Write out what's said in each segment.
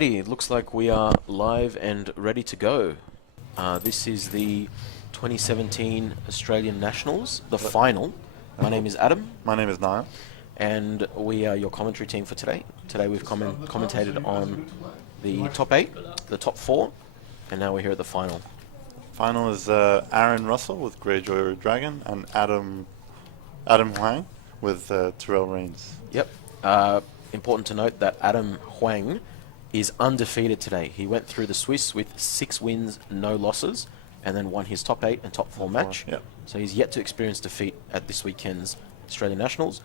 Alrighty, it looks like we are live and ready to go. This is the 2017 Australian Nationals, the final. My name is Adam. My name is Nail. And we are your commentary team for today. Today we've commentated on the top 8, the top 4, and now we're here at the final. Final is Aaron Russell with Greyjoy Dragon and Adem Huang with Tyrell Rains. Yep. Important to note that Adem Huang is undefeated today. He went through the Swiss with 6 wins, no losses, and then won his top 8 and top 4 match. Yep. So he's yet to experience defeat at this weekend's Australian Nationals.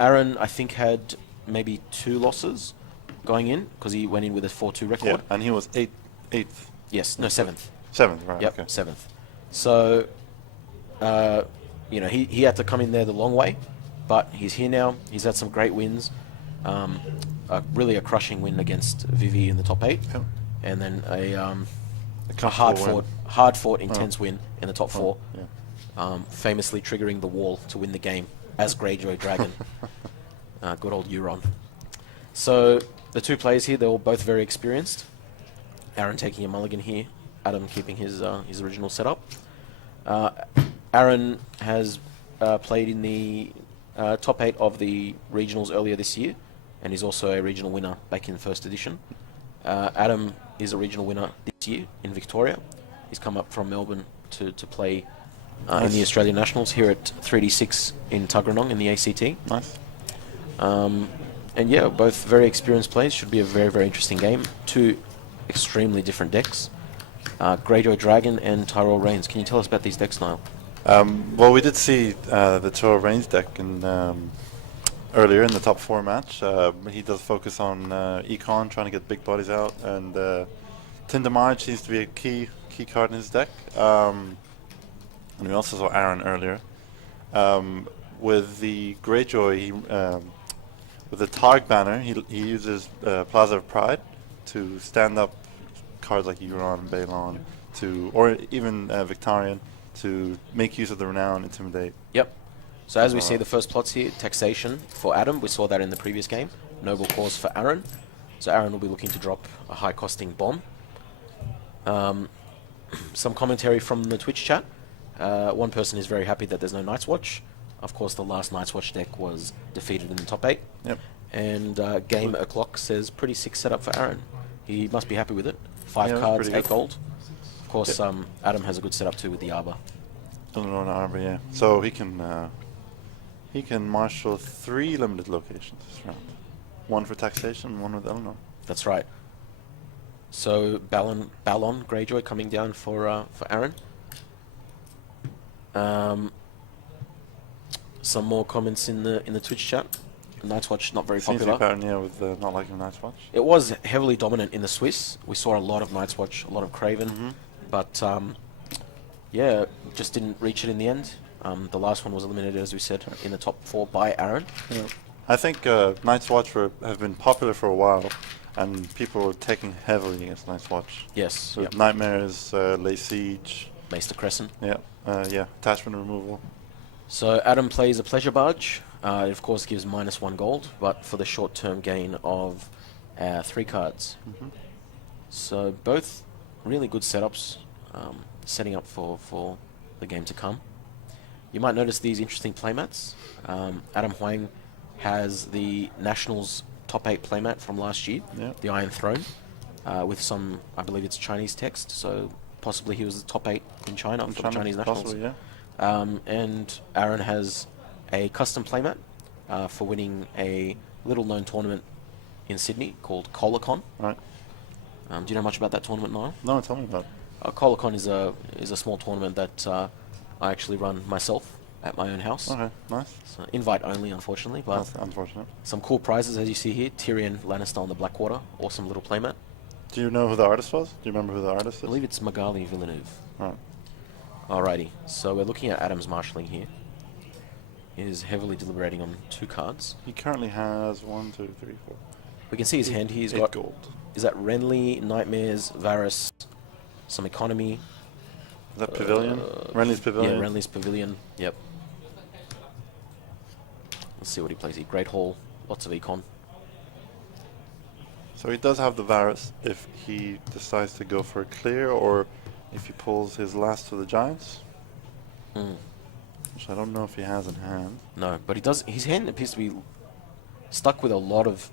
Aaron, I think, had maybe 2 losses going in because he went in with a 4-2 record. Yeah, and he was eighth. Yes, no, 7th. 7th, right? Yep, Okay. 7th. So, he had to come in there the long way, but he's here now. He's had some great wins. Really a crushing win against Vivi in the top 8, Yep. and then a comfortable hard-fought, intense win in the top 4, Yeah. famously triggering the wall to win the game as Greyjoy Dragon. Good old Euron. So the 2 players here, they're all both very experienced. Aaron taking a mulligan here, Adam keeping his original setup. Aaron has played in the top 8 of the regionals earlier this year, and he's also a regional winner back in first edition. Adam is a regional winner this year in Victoria. He's come up from Melbourne to play in the Australian Nationals here at 3D6 in Tuggeranong in the ACT. Nice. And yeah, both very experienced players. Should be a very, very interesting game. 2 extremely different decks. Greyjoy Dragon and Tyrell Rains. Can you tell us about these decks, Niall? Well, we did see the Tyrell Rains deck earlier in the top 4 match. He does focus on econ, trying to get big bodies out, and Tindamarge seems to be a key card in his deck. And we also saw Aaron earlier. With the Greyjoy, with the Targ banner, he uses Plaza of Pride to stand up cards like Euron, Balon, or even Victorian, to make use of the Renown, Intimidate. Yep. So as we see the first plots here, taxation for Adam. We saw that in the previous game. Noble cause for Aaron. So Aaron will be looking to drop a high-costing bomb. Some commentary from the Twitch chat. One person is very happy that there's no Night's Watch. Of course, the last Night's Watch deck was defeated in the top 8. Yep. And Game O'Clock says pretty sick setup for Aaron. He must be happy with it. 5 cards, 8 gold. Of course, Adam has a good setup too with the Arbor. Eleanor Arbor, yeah. So he can marshal 3 limited locations this round. 1 for taxation, 1 with Eleanor. That's right. So Balon Greyjoy coming down for Aaron. Some more comments in the Twitch chat. Night's Watch not very Seems popular. to be pattern, yeah, with not liking Night's Watch. It was heavily dominant in the Swiss. We saw a lot of Night's Watch, a lot of Craven, but yeah, just didn't reach it in the end. The last one was eliminated, as we said, in the top 4 by Aaron. Yeah. I think Night's Watch have been popular for a while, and people were taking heavily against Night's Watch. Yes. So Yep. Nightmares, Lay Siege. Maester Crescent. Yeah, attachment removal. So Adam plays a Pleasure Barge. It of course gives -1 gold, but for the short-term gain of 3 cards. So both really good setups, setting up for the game to come. You might notice these interesting playmats. Adem Huang has the Nationals top 8 playmat from last year, the Iron Throne, with some, I believe it's Chinese text, so possibly he was the top 8 in China for the Chinese Nationals. Possibly, yeah. And Aaron has a custom playmat for winning a little-known tournament in Sydney called Colacon. Right. Do you know much about that tournament, Niall? No, tell me about it. Colacon is a small tournament that I actually run myself at my own house. Okay, nice. So invite only, unfortunately, but That's unfortunate. some cool prizes as you see here. Tyrion Lannister on the Blackwater, awesome little playmat. Do you know who the artist was? Do you remember who the artist is? I believe it's Magali Villeneuve. Right. Alrighty, so we're looking at Adam's marshalling here. He is heavily deliberating on 2 cards. He currently has 1, 2, 3, 4. We can see his hand here. He's 8 got gold. Is that Renly, Nightmares, Varys, some economy? Is that Pavilion? Renly's Pavilion? Yeah, Renly's Pavilion. Yep. Let's see what he plays here. Great Hall, lots of econ. So he does have the Varus if he decides to go for a clear, or if he pulls his last of the Giants, which I don't know if he has in hand. No, but he does. His hand appears to be stuck with a lot of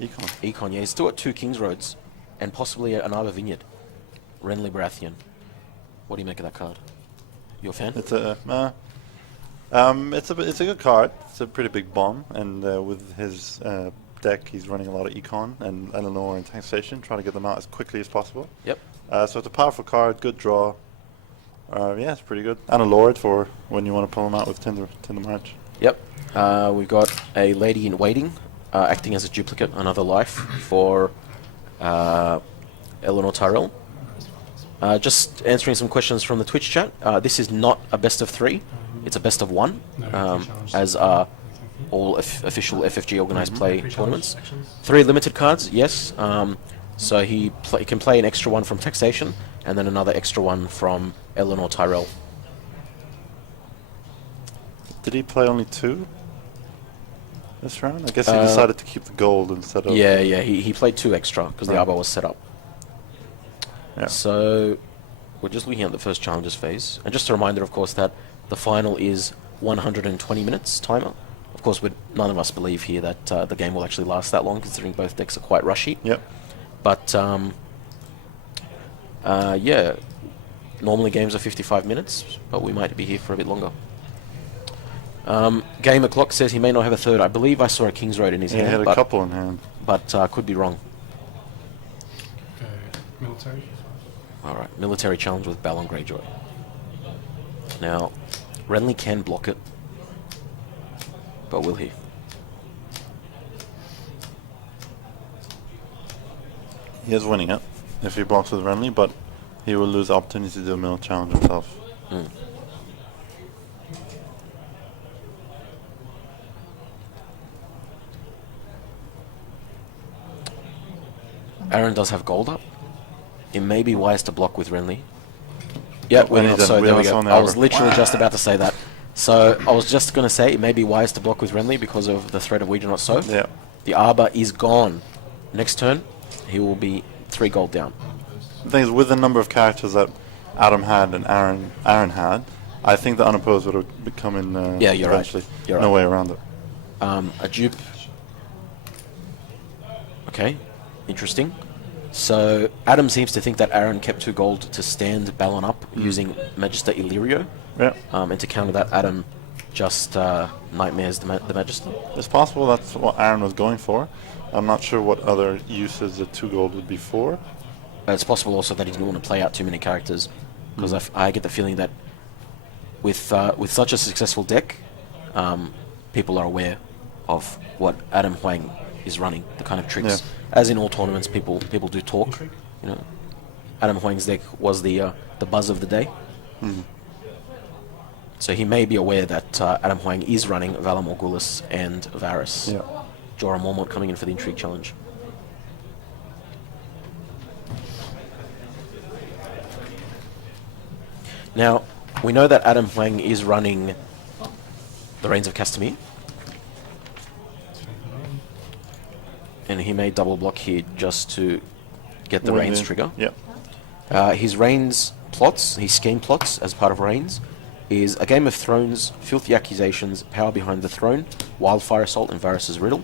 Econ. Yeah, he's still got 2 Kings Roads and possibly an Arbor Vineyard. Renly Baratheon. What do you make of that card? You a fan? It's a it's a good card. It's a pretty big bomb, and with his deck, he's running a lot of Econ and Eleanor and Taxation, trying to get them out as quickly as possible. Yep. So it's a powerful card, good draw. Yeah, it's pretty good. And a Lord for when you want to pull him out with Tinder March. Yep. We've got a Lady in Waiting, acting as a duplicate, another life for Eleanor Tyrell. Just answering some questions from the Twitch chat. This is not a best of 3. It's a best of 1, as are all official FFG organized play tournaments. 3 limited cards, yes. So he can play an extra one from Taxation, and then another extra one from Eleanor Tyrell. Did he play only 2 this round? I guess he decided to keep the gold instead of... Yeah, he played 2 extra because the Arbor was set up. Yeah. So we're just looking at the first challenges phase. And just a reminder, of course, that the final is 120 minutes timer. Of course, none of us believe here that the game will actually last that long, considering both decks are quite rushy. Yep. But, yeah, normally games are 55 minutes, but we might be here for a bit longer. Gamer Clock says he may not have a third. I believe I saw a King's Road in his hand. He had a couple in hand. But could be wrong. Military. Alright, military challenge with Balon Greyjoy. Now, Renly can block it, but will he? He is winning it if he blocks with Renly, but he will lose the opportunity to do a mill challenge himself. Aaron does have gold up. It may be wise to block with Renly. Yeah, so there we go. I was literally just about to say that. So I was just going to say it may be wise to block with Renly because of the threat of We Do Not Sow. Yeah. The Arbor is gone. Next turn, he will be 3 gold down. The thing is, with the number of characters that Adam had and Aaron had, I think the unopposed would have become in yeah, you're eventually. right. You're no right. way around it. A dupe. Okay, interesting. So Adam seems to think that Aaron kept 2 gold to stand Balon up using Magister Illyrio. Yeah. And to counter that, Adam just nightmares the Magister. It's possible that's what Aaron was going for. I'm not sure what other uses the 2 gold would be for. It's possible also that he didn't want to play out too many characters, because I get the feeling that with such a successful deck, people are aware of what Adam Huang is running, the kind of tricks. Yeah. As in all tournaments, people do talk. You know, Adam Huang's deck was the buzz of the day. So he may be aware that Adam Huang is running Valar Morghulis and Varys. Yeah. Jorah Mormont coming in for the Intrigue Challenge. Now, we know that Adam Huang is running the Reigns of Castamere. And he may double block here just to get the Reigns trigger. Yeah. His Reigns plots, his scheme plots as part of Reigns, is a Game of Thrones, Filthy Accusations, Power Behind the Throne, Wildfire Assault, and Varys' Riddle.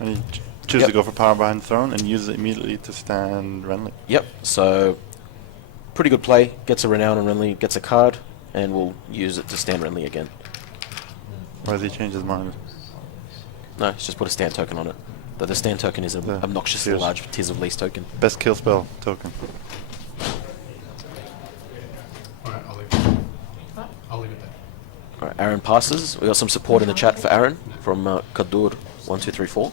And he chooses to go for Power Behind the Throne and uses it immediately to stand Renly. Yep, so pretty good play. Gets a Renown on Renly, gets a card, and will use it to stand Renly again. Or has he changed his mind? No, he's just put a stand token on it. The stand token is an obnoxiously Tears. large Tears of Least token. Best kill spell token. Alright, I'll leave it. I'll leave it there. Alright, Aaron passes. We got some support in the chat for Aaron from Kadur1234.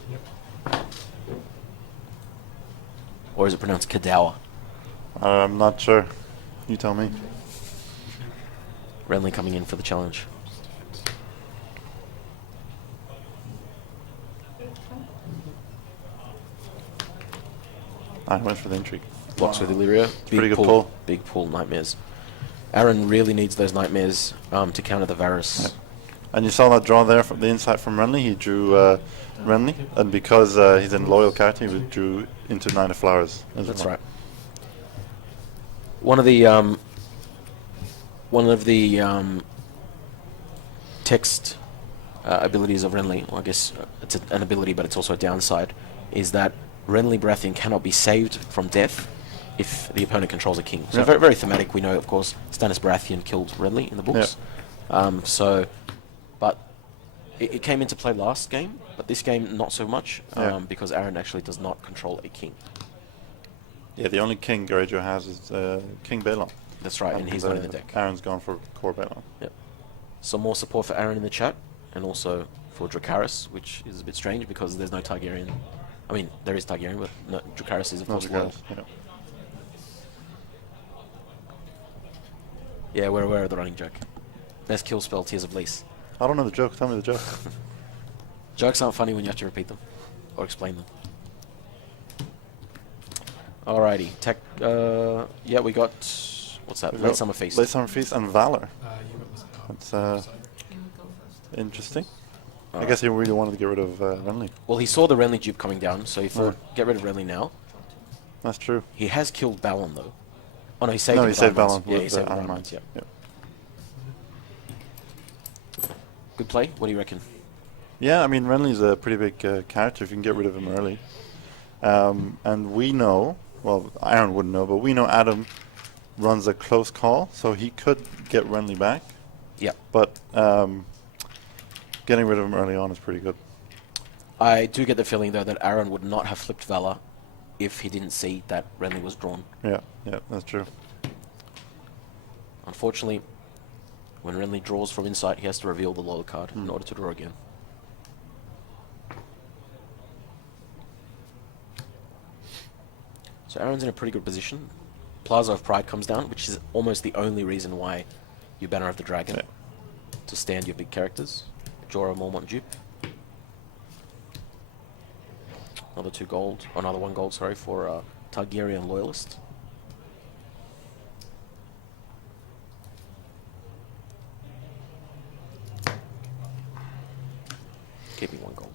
Or is it pronounced Kadawa? I'm not sure. You tell me. Renly coming in for the challenge. I went for the Intrigue. Blocks with Illyrio. Pretty good pull. Big pull, Nightmares. Aaron really needs those Nightmares to counter the Varys. And you saw that draw there from the inside from Renly. He drew Renly, and because he's in loyal character, he withdrew into 9 of flowers. That's right. One of the text abilities of Renly, well, I guess it's an ability, but it's also a downside, is that Renly Baratheon cannot be saved from death if the opponent controls a king. So Yeah. very, very thematic. We know, of course, Stannis Baratheon killed Renly in the books. But it came into play last game, but this game not so much, because Aaron actually does not control a king. Yeah, the only king Greyjoy has is King Balon. That's right, and he's not in the deck. Aaron's gone for core Balon. Yep. Some more support for Aaron in the chat, and also for Dracarys, which is a bit strange because there's no Targaryen. I mean, there is Targaryen, but no, Dracarys is of course loyal. Yeah. Yeah, we're aware of the running joke. Best kill spell, Tears of Lys. I don't know the joke. Tell me the joke. Jokes aren't funny when you have to repeat them or explain them. Alrighty, yeah, we got what's that? Late Summer Feast. Late Summer Feast and Valor. You got this. That's So, interesting. I Alright. guess he really wanted to get rid of Renly. Well, he saw the Renly dupe coming down, so he thought, get rid of Renly now. That's true. He has killed Balon though. Oh no, he saved. No, him he with saved Iron Mines. Balon Yeah, he with saved the with Iron Iron Mines. Mines. Yeah. Yep. Good play. What do you reckon? Yeah, I mean, Renly's a pretty big character if you can get rid of him early. And we know, well, Aaron wouldn't know, but we know Adem runs a close call, so he could get Renly back. Yeah. But getting rid of him early on is pretty good. I do get the feeling though that Aaron would not have flipped Valor if he didn't see that Renly was drawn. Yeah, that's true. Unfortunately, when Renly draws from Insight, he has to reveal the loyal card in order to draw again. So Aaron's in a pretty good position. Plaza of Pride comes down, which is almost the only reason why you Banner of the Dragon, Yeah. to stand your big characters. Jorah Mormont dupe. Another 2 gold, or another 1 gold, sorry, for Targaryen Loyalist. Keeping 1 gold.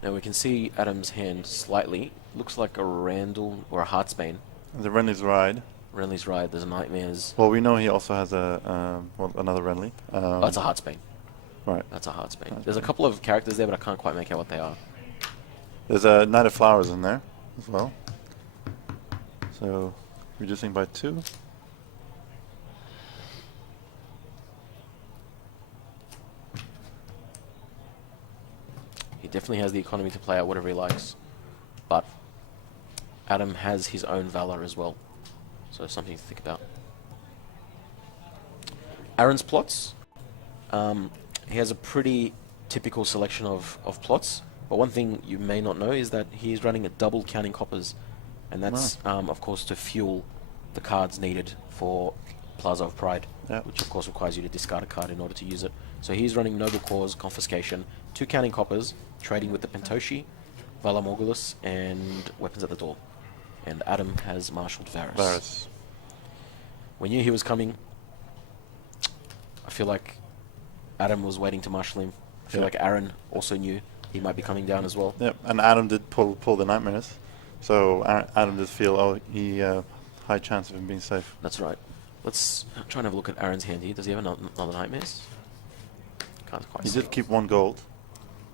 Now we can see Adam's hand slightly. Looks like a Randall or a Heartsbane. The Renly's Ride. Renly's Ride, there's a Nightmares. Well, we know he also has another Renly. Oh, that's a Heartsbane. Right. That's a Heartsbane. There's a couple of characters there, but I can't quite make out what they are. There's a Knight of Flowers in there as well. So, reducing by 2. He definitely has the economy to play out whatever he likes. But Adam has his own Valor as well. So something to think about. Aaron's plots. He has a pretty typical selection of plots. But one thing you may not know is that he's running a double counting coppers. And that's, of course, to fuel the cards needed for Plaza of Pride. Yeah. Which, of course, requires you to discard a card in order to use it. So he's running Noble Cause, Confiscation, 2 counting coppers, trading with the Pentoshi, Valar Morgulus, and Weapons at the Door. And Adam has marshalled Varys. We knew he was coming. I feel like Adam was waiting to marshal him. I feel like Aaron also knew he might be coming down as well. Yep, and Adam did pull the Nightmares. So Adam did feel, high chance of him being safe. That's right. Let's try and have a look at Aaron's hand here. Does he have another Nightmares? Can't quite He see. did keep 1 gold.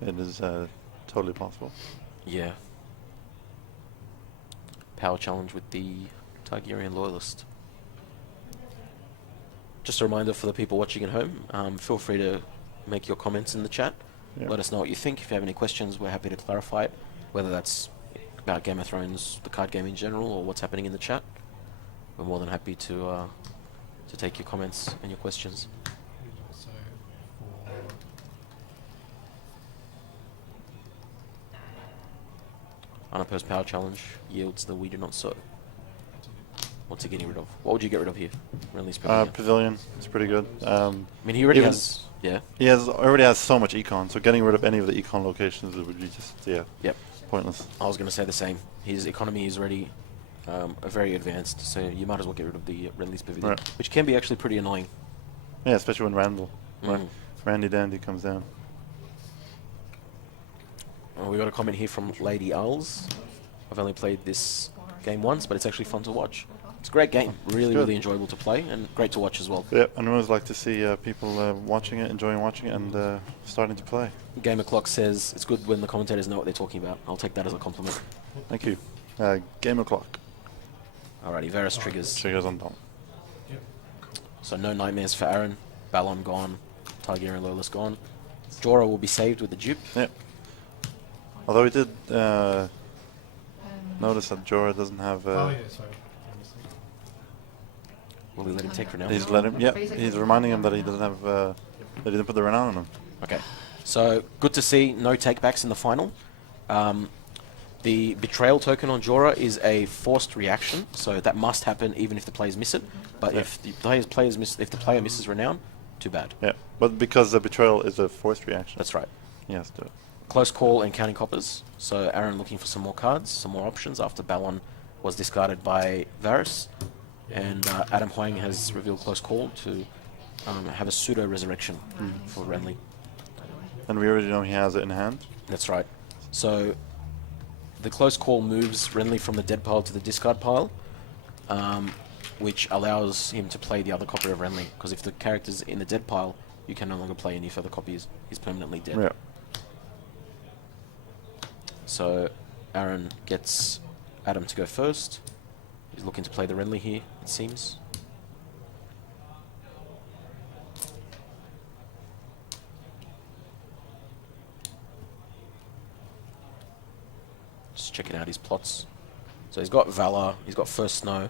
It is totally possible. Yeah. Power challenge with the Targaryen Loyalist. Just a reminder for the people watching at home, feel free to make your comments in the chat. Yeah. Let us know what you think. If you have any questions, we're happy to clarify it, whether that's about Game of Thrones, the card game in general, or what's happening in the chat. We're more than happy to take your comments and your questions. So for Unopposed power challenge yields the We Do Not Sow. What's he getting rid of? What would you get rid of here? Renly's Pavilion. Pavilion is pretty good. I mean, he already even- has... Yeah. He already has so much econ, so getting rid of any of the econ locations would be just Yep. pointless. I was going to say the same. His economy is already are very advanced, so you might as well get rid of the Renly's Pavilion, Right. which can be actually pretty annoying. Yeah, especially when Mm. Randy Dandy comes down. We got a comment here from Lady Owls. I've only played this game once, but it's actually fun to watch. It's a great game, really, good. really enjoyable to play, and great to watch as well. Yeah, and I always like to see people watching it, enjoying watching it, and starting to play. Gamer Clock says it's good when the commentators know what they're talking about. I'll take that as a compliment. Thank you. Game o'clock. Alrighty, Varus triggers. Triggers on Dom. Yep. So no nightmares for Aaron. Balon gone. Targaryen Lola's gone. Jorah will be saved with the dupe. Yeah. Although we did notice that Jorah doesn't have. Oh yeah, sorry. Will we let him take renown? He's let him. Yeah, he's reminding him that he doesn't have. That he didn't put the renown on him. Okay. So good to see no takebacks in the final. The betrayal token on Jorah is a forced reaction, so that must happen even if the players miss it. But Yeah. if the player misses renown, too bad. Yeah, but because the betrayal is a forced reaction. That's right. He has to do it. Close call and counting coppers. So Aaron looking for some more cards, some more options after Balon was discarded by Varys. And Adam Huang has revealed close call to have a pseudo resurrection for Renly. And we already know he has it in hand. That's right. So the close call moves Renly from the dead pile to the discard pile, which allows him to play the other copy of Renly. Because if the character's in the dead pile, you can no longer play any further copies. He's permanently dead. Yeah. So Aaron gets Adam to go first. He's looking to play the Renly here, it seems. Just checking out his plots. So he's got Valor, he's got First Snow,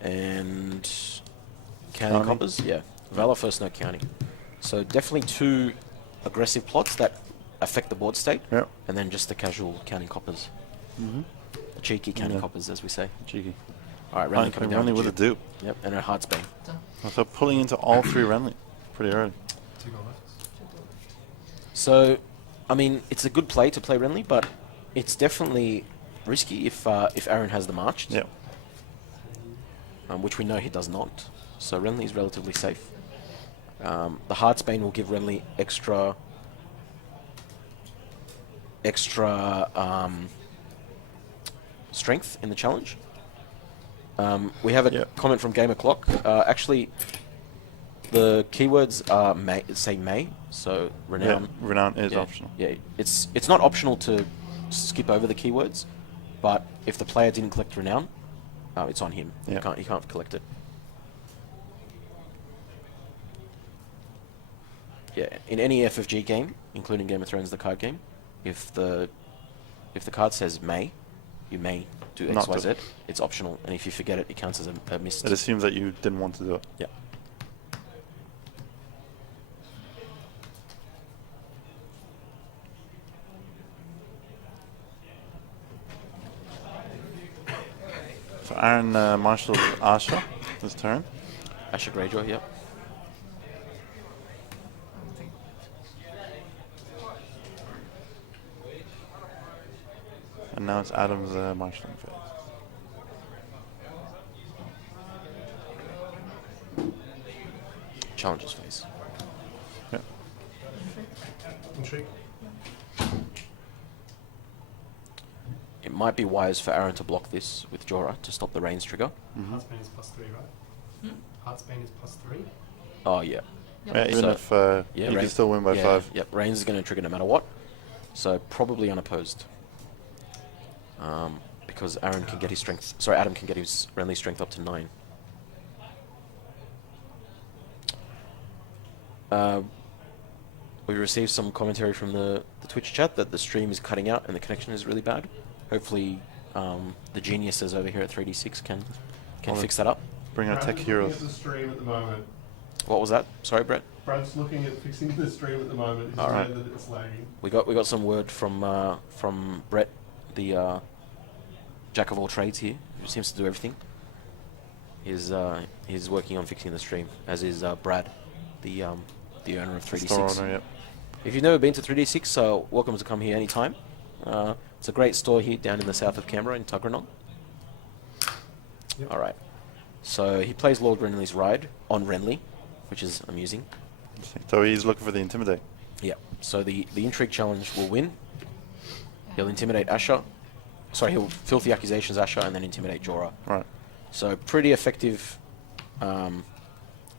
and County County. Coppers. Yeah, Valor, First Snow, County. So definitely two aggressive plots that affect the board state, Yeah. and then just the casual County Coppers. Mm-hmm. Cheeky County Yeah. Coppers, as we say. Cheeky. Alright, Renly coming down. Renly to with a dupe. Yep, and a Heartsbane. So pulling into all three Renly pretty early. 2 gold left. So, I mean, it's a good play to play Renly, but it's definitely risky if Aaron has the marched. Yeah. Which we know he does not. So Renly is relatively safe. The Heartsbane will give Renly extra strength in the challenge. We have a Yeah. comment from Gamer Clock. Actually, the keywords are may, so renown. Yeah. Renown is Yeah, optional. Yeah, it's not optional to skip over the keywords, but if the player didn't collect renown, it's on him. Yeah. He can't collect it. Yeah, in any FFG game, including Game of Thrones, the card game, if the card says may, you may do X, Not Y, do Z. it. It's optional, and if you forget it, it counts as a missed. It assumes that you didn't want to do it. Yeah. So Aaron marshals Asha this turn. Asher Greyjoy, yep. And now it's Adam's marshalling phase. Challenges phase. Yeah. Intrigue. It might be wise for Aaron to block this with Jorah to stop the Rains trigger. Mm-hmm. Heartsbane is +3, right? Heartsbane is +3. Oh, yeah. Yeah, even So- if Yeah, you can Rain- still win by yeah, 5. Yep, Rains is going to trigger no matter what. So probably unopposed. Because Aaron can get his strength. Sorry, Adam can get his Renly strength up to 9. We received some commentary from the Twitch chat that the stream is cutting out and the connection is really bad. Hopefully, the geniuses over here at 3D6 can Well, fix that up. Bring our tech Brad's heroes. looking at the stream at the moment. What was that? Sorry, Brett. Brad's looking at fixing the stream at the moment. He's Alright. aware that it's lagging. We got some word from Brett, the jack of all trades here, who seems to do everything. He's working on fixing the stream, as is Brad, the owner of 3D6. Store owner, yep. If you've never been to 3D6, welcome to come here anytime. It's a great store here down in the south of Canberra in Tuggeranong. Yep. All right. So he plays Lord Renly's Ride on Renly, which is amusing. So he's looking for the Intimidate. Yeah. So the Intrigue Challenge will win. He'll intimidate Asher. Sorry, he'll Filthy Accusations Asher and then intimidate Jorah. Right. So pretty effective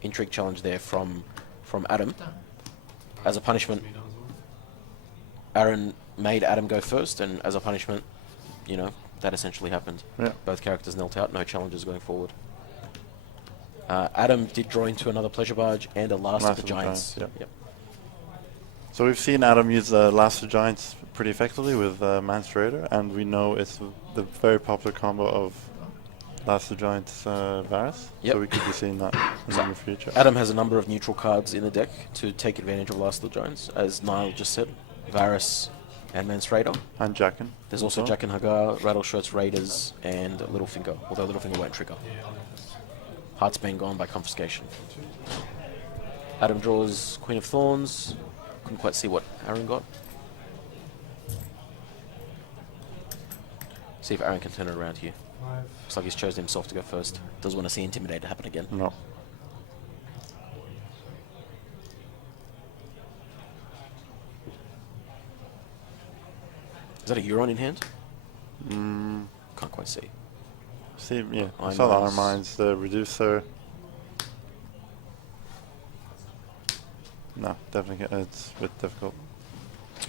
Intrigue Challenge there from Adem. As a punishment, Me done as well. Aaron made Adem go first, and as a punishment, you know, that essentially happened. Yeah. Both characters knelt out, no challenges going forward. Adem did draw into another Pleasure Barge and a Last of the Giants. Yep. So we've seen Adem use Last of Giants pretty effectively with Man's Raider, and we know it's the very popular combo of Last of Giants Varys. Yep. So we could be seeing that in the near future. Adem has a number of neutral cards in the deck to take advantage of Last of the Giants, as Niall just said. Varys and Mance Raider. And Jaqen. There's also as well. Jack and Hagar, Rattleshirts, Raiders, and Littlefinger, although Littlefinger won't trigger. Yeah, I'll leave this. Heartsbane gone by confiscation. Adem draws Queen of Thorns. Couldn't quite see what Aaron got. See if Aaron can turn it around here. 5. Looks like he's chosen himself to go first. Doesn't want to see Intimidator happen again. No. Is that a Euron in hand? Mm, Can't quite see. see, yeah. I Iron saw the Mines. Iron Mines, the Reducer. No, definitely, it's a bit difficult.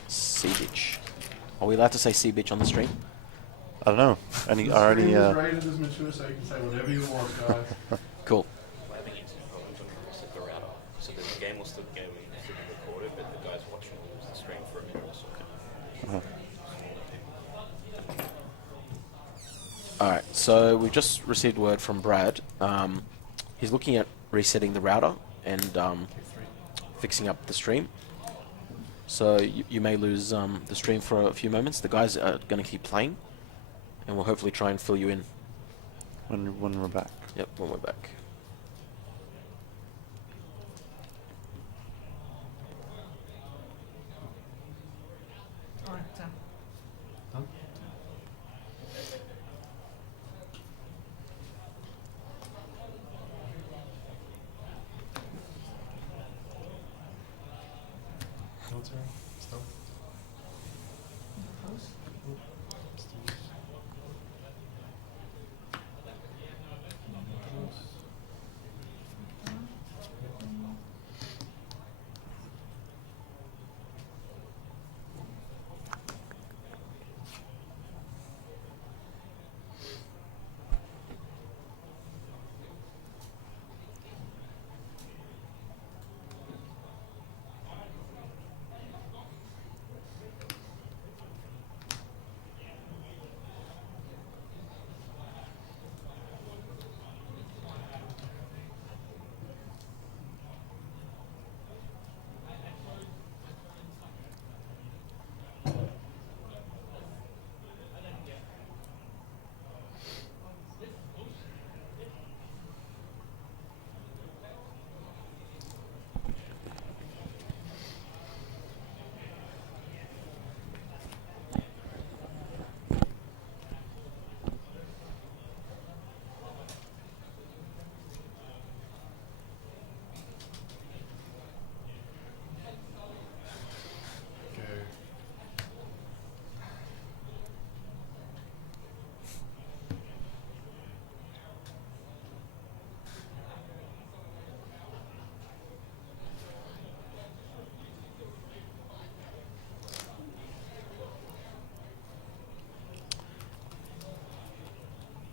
Sea Bitch. Are we allowed to say Sea Bitch on the stream? I don't know. Any, The are any, stream is rated as mature, so you can say whatever you want, guys. Cool. We're having internet problems when we reset the router. So the game will still be recorded, but the guys watching will lose the stream for a minute or so. Alright, so we've just received word from Brad. He's looking at resetting the router and fixing up the stream. So you may lose the stream for a few moments. The guys are going to keep playing, and we'll hopefully try and fill you in. when we're back. Yep, when we're back. Alright, Done? Military? Stuff? Go.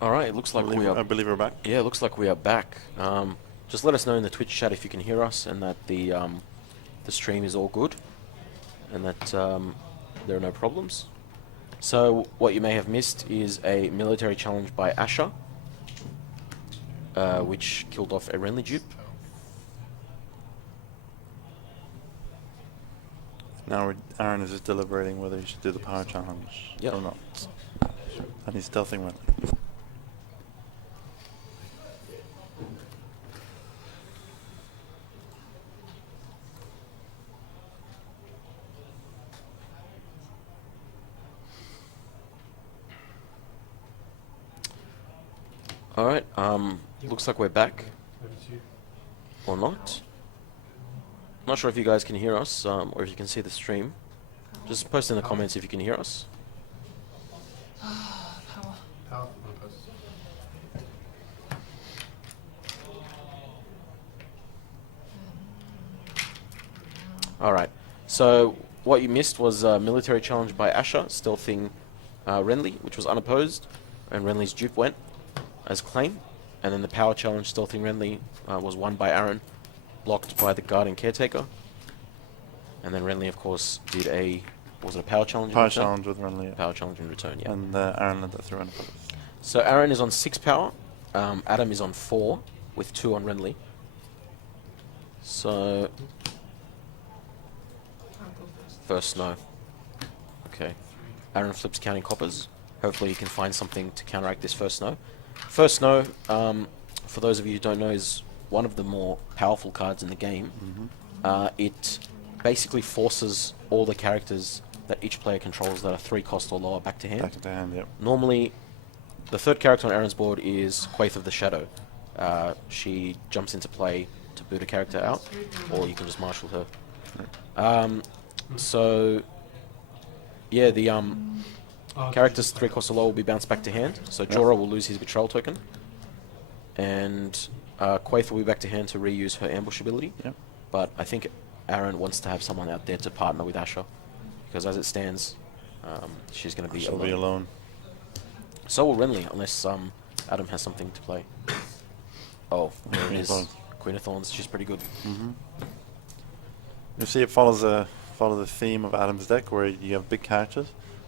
Alright, it looks like we I are... believe we're back. Yeah, it looks like we are back. Just let us know in the Twitch chat if you can hear us and that the stream is all good and that there are no problems. So what you may have missed is a military challenge by Asher, which killed off a Renly dupe. Now Aaron is just deliberating whether he should do the power challenge Yep. or not. And he's stealthing Renly. All right. Looks like we're back Over to you. or not. Not sure if you guys can hear us or if you can see the stream. Just post in the comments if you can hear us. Power. Power. One post. All right. So what you missed was a military challenge by Asher, stealthing Renly, which was unopposed, and Renly's dupe went as claim. And then the power challenge, stealthing Renly, was won by Aaron, blocked by the guard and caretaker. And then Renly, of course, did a was it a power challenge? Power in return? challenge with Renly. Yeah. Power challenge in return, yeah. And Aaron led that through unopposed. So Aaron is on 6 power. Adam is on 4 with 2 on Renly. So I'll go first. first snow. Okay. Aaron flips counting coppers. Hopefully he can find something to counteract this first snow. First snow, for those of you who don't know, is one of the more powerful cards in the game. It basically forces all the characters that each player controls that are 3 cost or lower back to hand. Back into hand, yep. Normally, the third character on Aaron's board is Quaith of the Shadow. She jumps into play to boot a character out, or you can just marshal her. So, yeah, the characters 3 cost or lower will be bounced back to hand. So Jorah will lose his betrayal token, and Quaith will be back to hand to reuse her ambush ability. Yep. But I think Aaron wants to have someone out there to partner with Asher, because as it stands, she's going to be She'll alone. be alone. So will Renly, unless Adam has something to play. Oh, there it Queen of is. Thorns. Queen of Thorns, she's pretty good. You see, it follows the theme of Adam's deck, where you have big characters,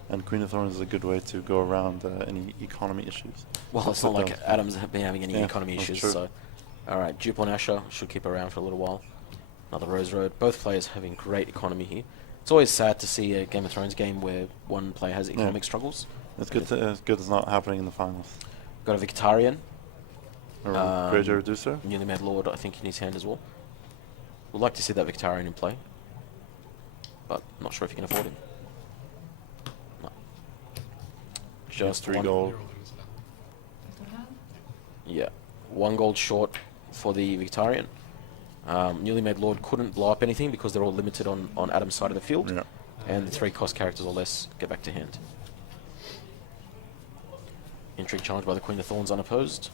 and Queen of Thorns is a good way to go around any economy issues. Well, it's That's not what like does. Adam's been having any Yeah, economy that's issues, true. so... Alright, dupe on Asher, should keep her around for a little while. Another Rose Road. Both players having great economy here. It's always sad to see a Game of Thrones game where one player has economic struggles. It's good. It's good. It's not happening in the finals. Got a Victarion, Or Greyjoy Reducer. newly made Lord, I think, in his hand as well. Would like to see that Victarion in play, but not sure if you can afford him. No. Just 3 one. gold. You're all doing this now. Left hand. Yeah, 1 gold short for the Victarion. Newly made Lord couldn't blow up anything because they're all limited on Adam's side of the field, Yeah. and the 3 cost characters or less get back to hand. Intrigue challenge by the Queen of Thorns unopposed.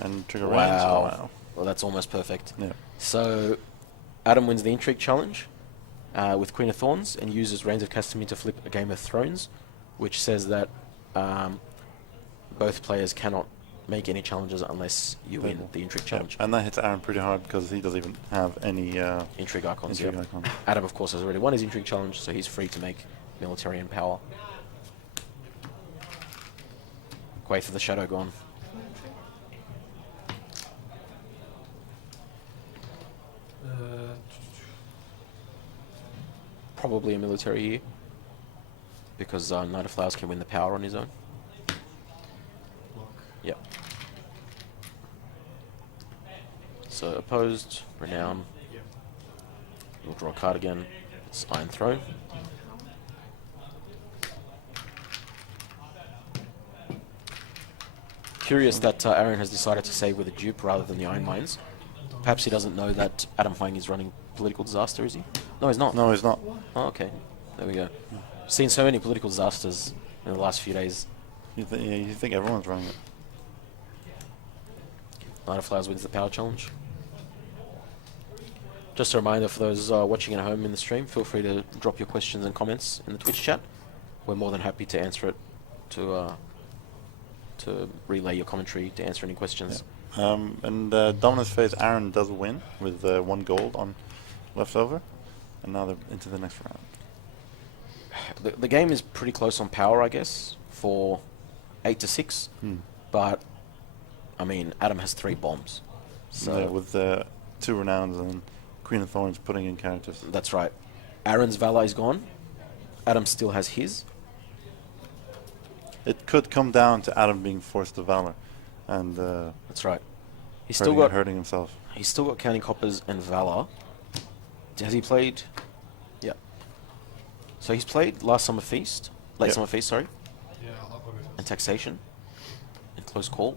And trigger range. Wow. Oh, wow. Well, that's almost perfect. Yeah. So, Adam wins the Intrigue challenge with Queen of Thorns and uses Reigns of Castamere to flip a Game of Thrones, which says that both players cannot make any challenges unless you win the Intrigue challenge. And that hits Aaron pretty hard because he doesn't even have any Intrigue icons, intrigue yeah. icons. Adam, of course, has already won his Intrigue challenge, so he's free to make military and power. Quaith of the Shadow gone. Probably a military here, because Knight of Flowers can win the power on his own. Block. Yep. So opposed, Renown. Yep. We'll draw a card again. It's Iron Throne. Curious that Aaron has decided to save with a dupe rather than the Iron Mines. Perhaps he doesn't know that Adam Huang is running political disaster, is he? No, he's not. No, he's not. Oh, okay. There we go. Seen so many political disasters in the last few days. You think everyone's running it? Knight of Flowers wins the power challenge. Just a reminder for those watching at home in the stream, feel free to drop your questions and comments in the Twitch chat. We're more than happy to answer it, to relay your commentary, to answer any questions. And Dominus phase, Aaron does win with 1 gold on leftover, and now they're into the next round. The game is pretty close on power, I guess, for 8 to 6, but I mean, Adam has 3 bombs. So Yeah, with 2 renowns and Queen of Thorns putting in characters. that's right. Aaron's Valor is gone. Adam still has his. It could come down to Adam being forced to Valor, and That's right. He's still got hurting himself. He's still got Counting Coppers and Valor. Has he played? Yeah. So he's played Last Summer Feast, Late Yep. Summer Feast, sorry, Yeah, I'll go with and Taxation, and Close Call.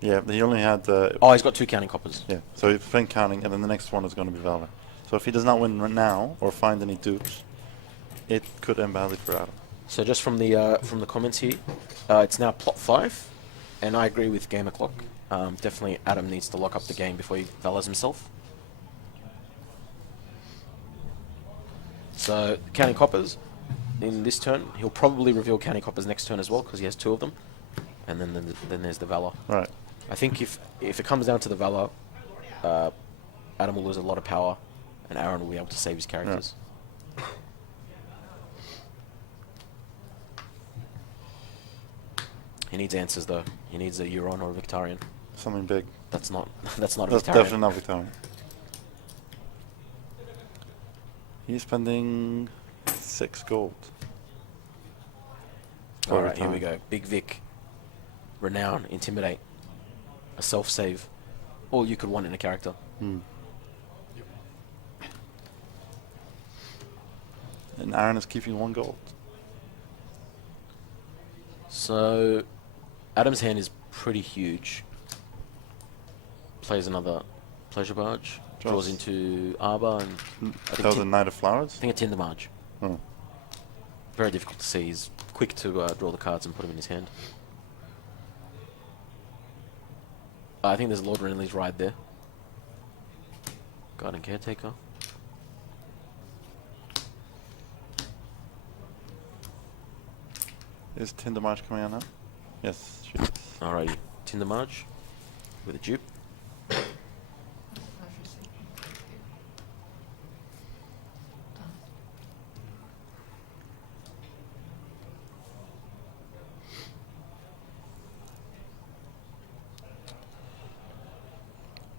Yeah, he only had Oh, he's got 2 counting coppers. yeah. So he's playing counting, and then the next one is going to be Valor. So if he does not win now or find any dupes, it could end badly for Adam. So just from the comments here, it's now plot 5, and I agree with Gamer Clock. Definitely Adam needs to lock up the game before he valors himself. So counting coppers in this turn, he'll probably reveal counting coppers next turn as well because he has 2 of them, and then there's the valor. Right. I think if it comes down to the valor, Adam will lose a lot of power, and Aaron will be able to save his characters. He needs answers though. He needs a Euron or a Victarion. Something big. That's not that's not a That's Victarion. definitely not Victorian. He's spending 6 gold. All right, here we go. Big Vic, Renown, Intimidate, a self-save, all you could want in a character. Hmm. And Aaron is keeping 1 gold. So, Adam's hand is pretty huge. Plays another Pleasure Barge, draws into Arbor, and I That was a Knight of Flowers? I think a Tindermarge. Oh. Very difficult to see. He's quick to draw the cards and put them in his hand. I think there's Lord Renly's Ride there. Guardian Caretaker. Is Tindermarch coming out now? Yes, she is. Alrighty, Tindermarge with a dupe.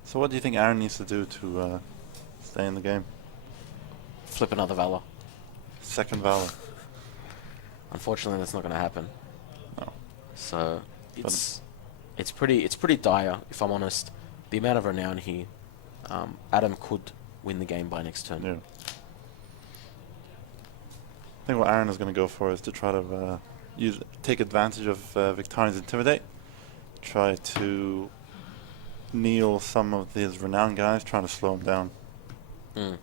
So what do you think Aaron needs to do to stay in the game? Flip another Valor. Second Valor. Unfortunately, that's not going to happen. No. So it's pretty dire, if I'm honest. The amount of renown here, Adam could win the game by next turn. Yeah. I think what Aaron is going to go for is to try to take advantage of Victorian's Intimidate. Try to kneel some of his renowned guys, trying to slow him down. Mm.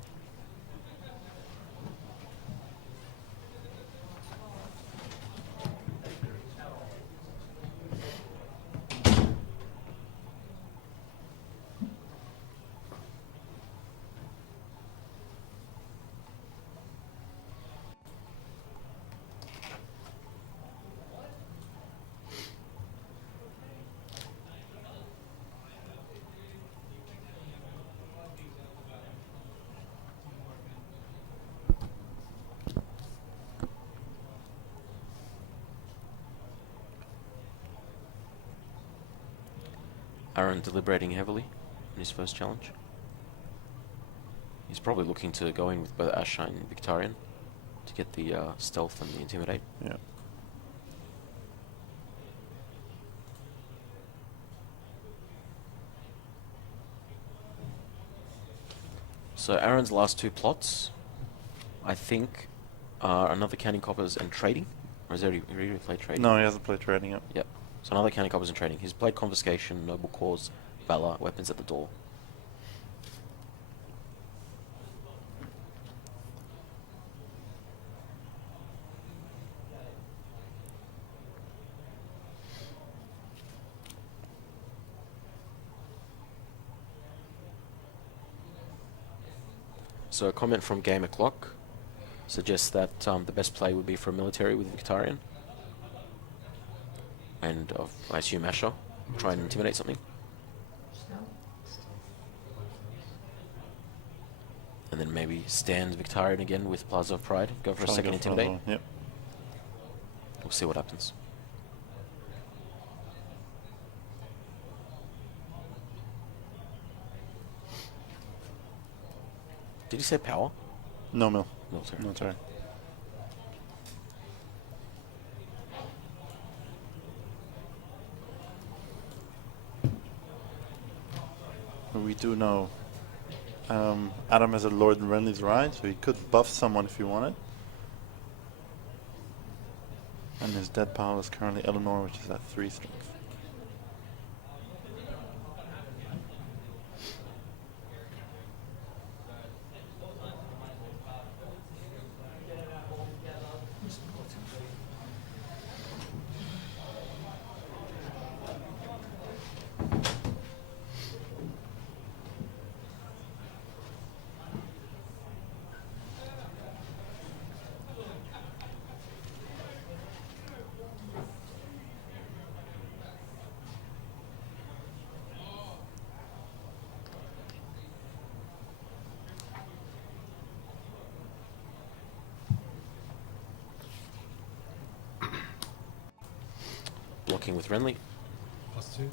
Aaron deliberating heavily in his first challenge. He's probably looking to go in with both Ashine and Victarion to get the stealth and the intimidate. Yeah. So Aaron's last 2 plots, I think, are another counting coppers and trading. Or has he already played trading? No, he hasn't played trading yet. Yep. So another counting coppers and trading. He's played confiscation, noble cause, valor, weapons at the door. So a comment from Gamer Clock suggests that the best play would be for a military with Victarion. And I assume Asher, try and intimidate something. And then maybe stand Victarion again with Plaza of Pride. Go for a Try to second go for intimidate. another one, Yep. We'll see what happens. Did you say power? No, Mil. Military. Military. We do know Adam has a Lord and Renly's Ride, so he could buff someone if he wanted. And his dead pile is currently Eleanor, which is at 3 strength. blocking with Renly. +2.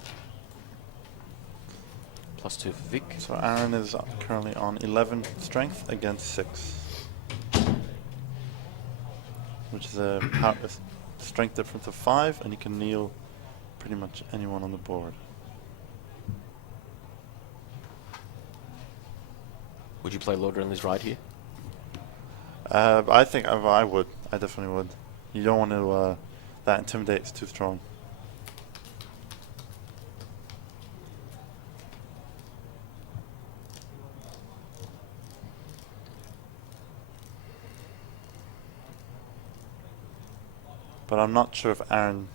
+2 for Vic. So Aaron is currently on 11 strength against 6. Which is a strength difference of 5, and he can kneel pretty much anyone on the board. Would you play Lord Renly's Ride here? I think I would. I definitely would. You don't want to... that intimidate's too strong. But I'm not sure if Aaron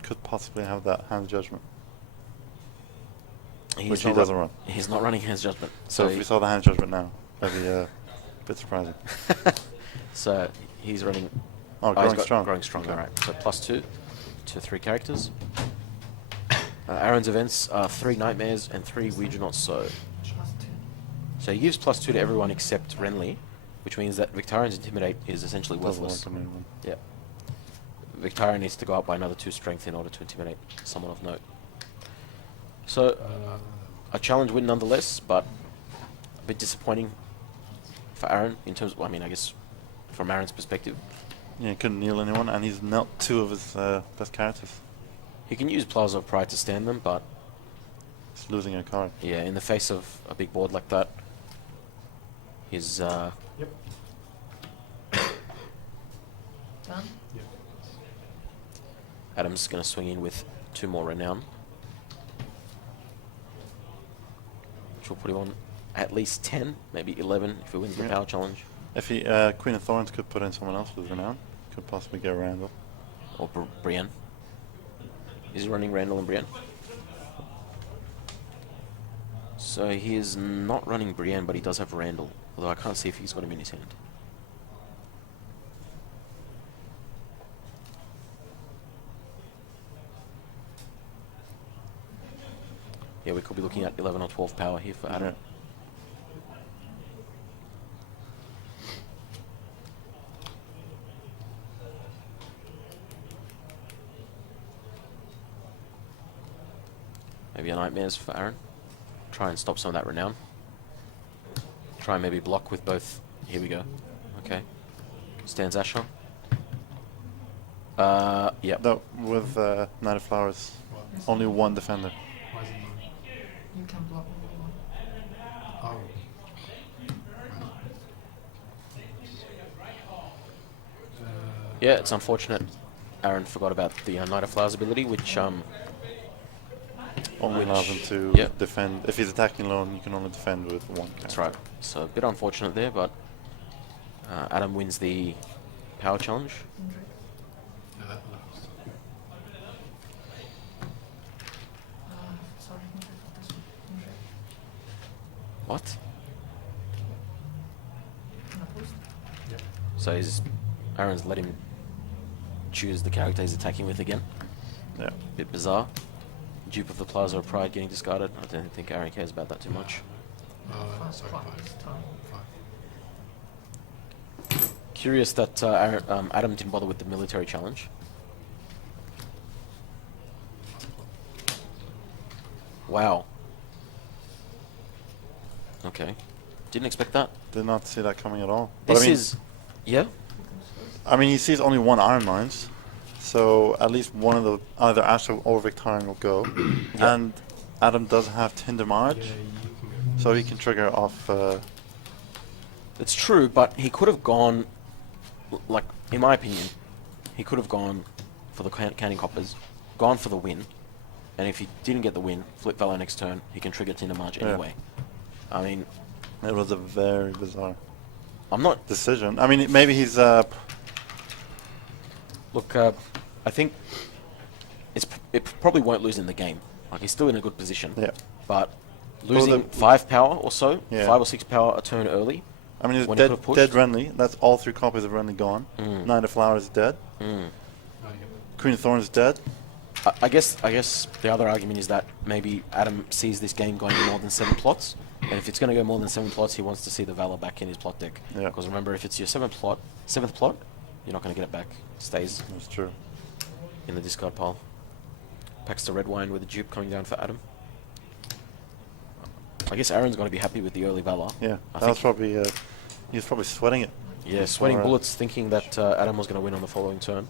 could possibly have that hand judgment. Which he doesn't run. He's not running Hand's Judgment. So if we saw the hand judgment now, that'd be a bit surprising. So he's running... Oh, growing strong. Growing strong, Okay. alright. So +2 to 3 characters. Aaron's events are 3 Nightmares and 3 We Do Not Sow. +2. So he gives +2 to everyone except Renly, which means that Victarian's Intimidate is essentially Doesn't worthless. work on anyone. Yeah. Victarion needs to go up by another 2 strength in order to intimidate someone of note. So, a challenge win nonetheless, but a bit disappointing for Aaron in terms of, I mean, I guess from Aaron's perspective. Yeah, he couldn't kneel anyone, and he's knelt 2 of his best characters. He can use Plaza of Pride to stand them, but He's losing a card. yeah, in the face of a big board like that, his Yep. Done. Yep. Adam's going to swing in with 2 more Renown, which will put him on at least 10, maybe 11 if he wins the Yeah. Power Challenge. If he Queen of Thorns could put in someone else with Renown, could possibly get Randall. Or Brienne. Is he running Randall and Brienne? So he is not running Brienne, but he does have Randall. Although I can't see if he's got him in his hand. Yeah, we could be looking at 11 or 12 power here for Adam. Yeah. Maybe a Nightmares for Aaron. Try and stop some of that Renown. Try and maybe block with both. Here we go. Okay. Stands Asher. Yep. No, with Knight of Flowers, only 1 defender. Why is it 9? You can block with 1. Oh. Yeah, it's unfortunate. Aaron forgot about the Knight of Flowers ability, which Only Which- allows him to yeah. defend. If he's attacking alone, you can only defend with 1 character. that's right. So a bit unfortunate there, but Adam wins the Power Challenge. Yeah, that looks. Sorry, Indra for this one. Indra. What? Unopposed. Yep. So Aaron's let him choose the character he's attacking with again. Yeah. Bit bizarre. Dupe of the Plaza of Pride getting discarded. I don't think Aaron cares about that too much. Sorry, 5 5. this time. 5. Curious that Adam didn't bother with the military challenge. Wow. Okay. Didn't expect that. Did not see that coming at all. But This I mean, is... Yeah? I mean, he sees only 1 Iron Mines, so at least one of the either Astro or Victarion will go. Yeah. And Adam does have Tinder March, Yeah, you can go. so he can trigger off. It's true, but he could have gone... Like, in my opinion, he could have gone for the Canning Coppers, gone for the win, and if he didn't get the win, flip Valor next turn, he can trigger Tinder March Yeah. anyway. I mean, It was a very bizarre I'm not... decision. I mean, maybe he's. Look, I think it probably won't lose in the game. Like, he's still in a good position. Yeah. But losing the- 5 power or so, Yeah. 5 or 6 power a turn early. I mean, When he's he could've dead pushed. Renly. That's all 3 copies of Renly gone. Mm. Knight of Flowers is dead. Mm. Oh, yep. Queen of Thorns is dead. I guess the other argument is that maybe Adam sees this game going more than 7 plots, and if it's going to go more than 7 plots, he wants to see the Valor back in his plot deck. Yeah. Because remember, if it's your 7th plot, you're not going to get it back. It stays That's true. in the discard pile. Packs the red wine with a dupe coming down for Adam. I guess Aaron's going to be happy with the early Valor. Yeah, I that was think, probably he was probably sweating it. yeah, sweating Alright. bullets, thinking that Adam was going to win on the following turn.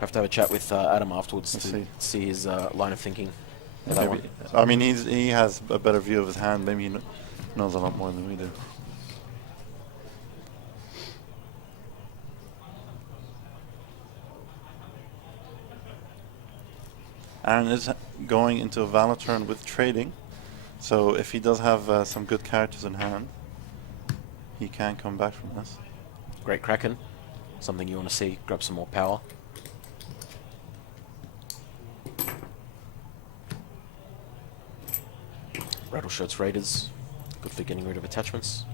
Have to have a chat with Adam afterwards Let's to see his line of thinking. for that Maybe, one. I mean, he has a better view of his hand. Maybe he knows a lot more than we do. Aaron is going into a Valor turn with trading, so if he does have some good characters in hand, he can come back from this. Great Kraken. Something you want to see. Grab some more power. Rattleshirts Raiders. Good for getting rid of attachments.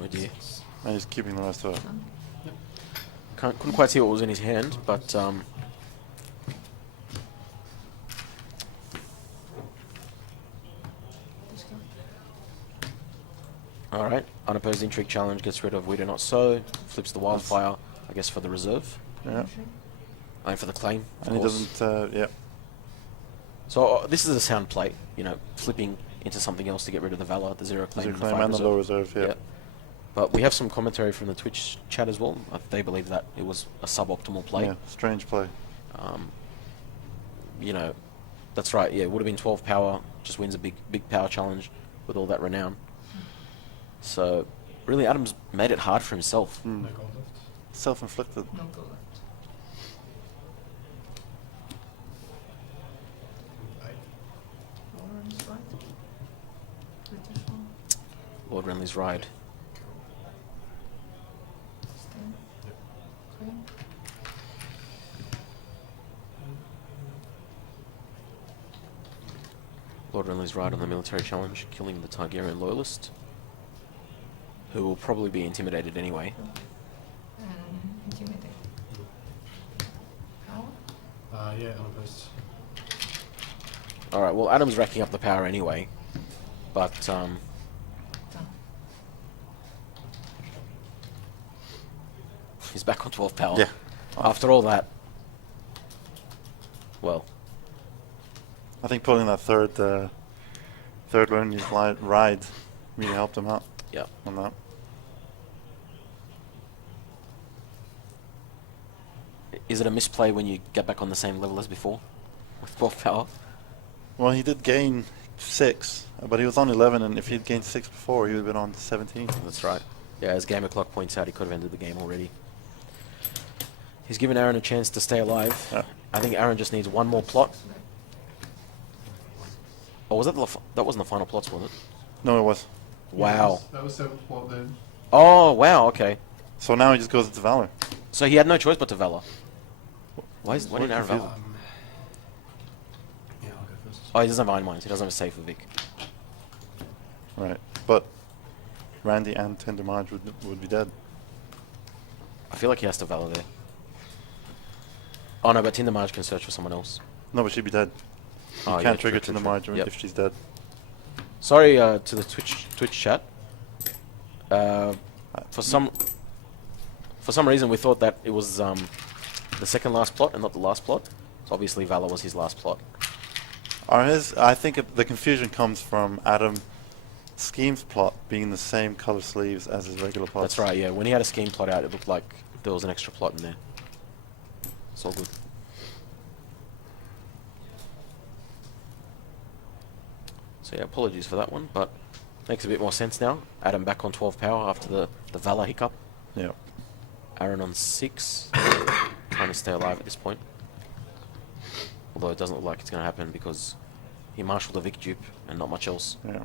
Oh dear. And he's keeping the rest of it. Done. Couldn't quite see what was in his hand, but Discard. alright. Unopposed Intrigue Challenge gets rid of We Do Not Sow. Flips the Wildfire, I guess, for the reserve. Yeah, Entry. And for the claim, of and he course. doesn't. Yeah, So this is a sound play, you know, flipping into something else to get rid of the Valor, the zero claim, zero and the claim 5 and the reserve. low reserve. Yeah. Yeah. But we have some commentary from the Twitch chat as well. They believe that it was a suboptimal play. Yeah, strange play. You know, that's right. Yeah, it would have been 12 power. Just wins a big power challenge with all that renown. So really, Adam's made it hard for himself. No gold left. Self-inflicted. No go left. 8. Lawrence right. British one. Lord Renly's Ride. Stand. Yep. Claim. Lord Renly's Ride on the military challenge, killing the Targaryen loyalist, who will probably be intimidated anyway. And intimidate. Power. Yeah, unopposed. All right. Well, Adam's racking up the power anyway, but Done. he's back on 12 power. Yeah. After all that, well, I think pulling that third Lonely's ride really helped him out yeah. on that. Is it a misplay when you get back on the same level as before with 12 power? Well, he did gain 6, but he was on 11, and if he'd gained 6 before, he would have been on 17. That's right. Yeah, as Gamer Clock points out, he could have ended the game already. He's given Aaron a chance to stay alive. Yeah. I think Aaron just needs one more plot. Oh, was that that wasn't the final plots, was it? No, it was. Wow. That was 7th plot then. Oh, wow. Okay. So now he just goes into Valor. So he had no choice but to Valor. Why didn't Aaron confused. Valor? Yeah, I'll go first. Oh, he doesn't have Iron Mines. He doesn't have a save for Vic. Right. But Randy and Tender Marge would be dead. I feel like he has to Valor there. Oh no, but Tindermarge can search for someone else. No, but she'd be dead. You Oh, yeah, can't true, trigger true, Tender true. Marge Yep. if she's dead. Sorry to the Twitch chat. For some reason, we thought that it was the second last plot and not the last plot. So obviously, Valor was his last plot. I think the confusion comes from Adam Scheme's plot being the same color sleeves as his regular plot. That's right. Yeah, when he had a scheme plot out, it looked like there was an extra plot in there. It's all good. So yeah, apologies for that one, but makes a bit more sense now. Adam back on 12 power after the Valor hiccup. Yeah. Aaron on 6, trying to stay alive at this point. Although it doesn't look like it's going to happen because he marshaled a Vic dupe and not much else. Yeah.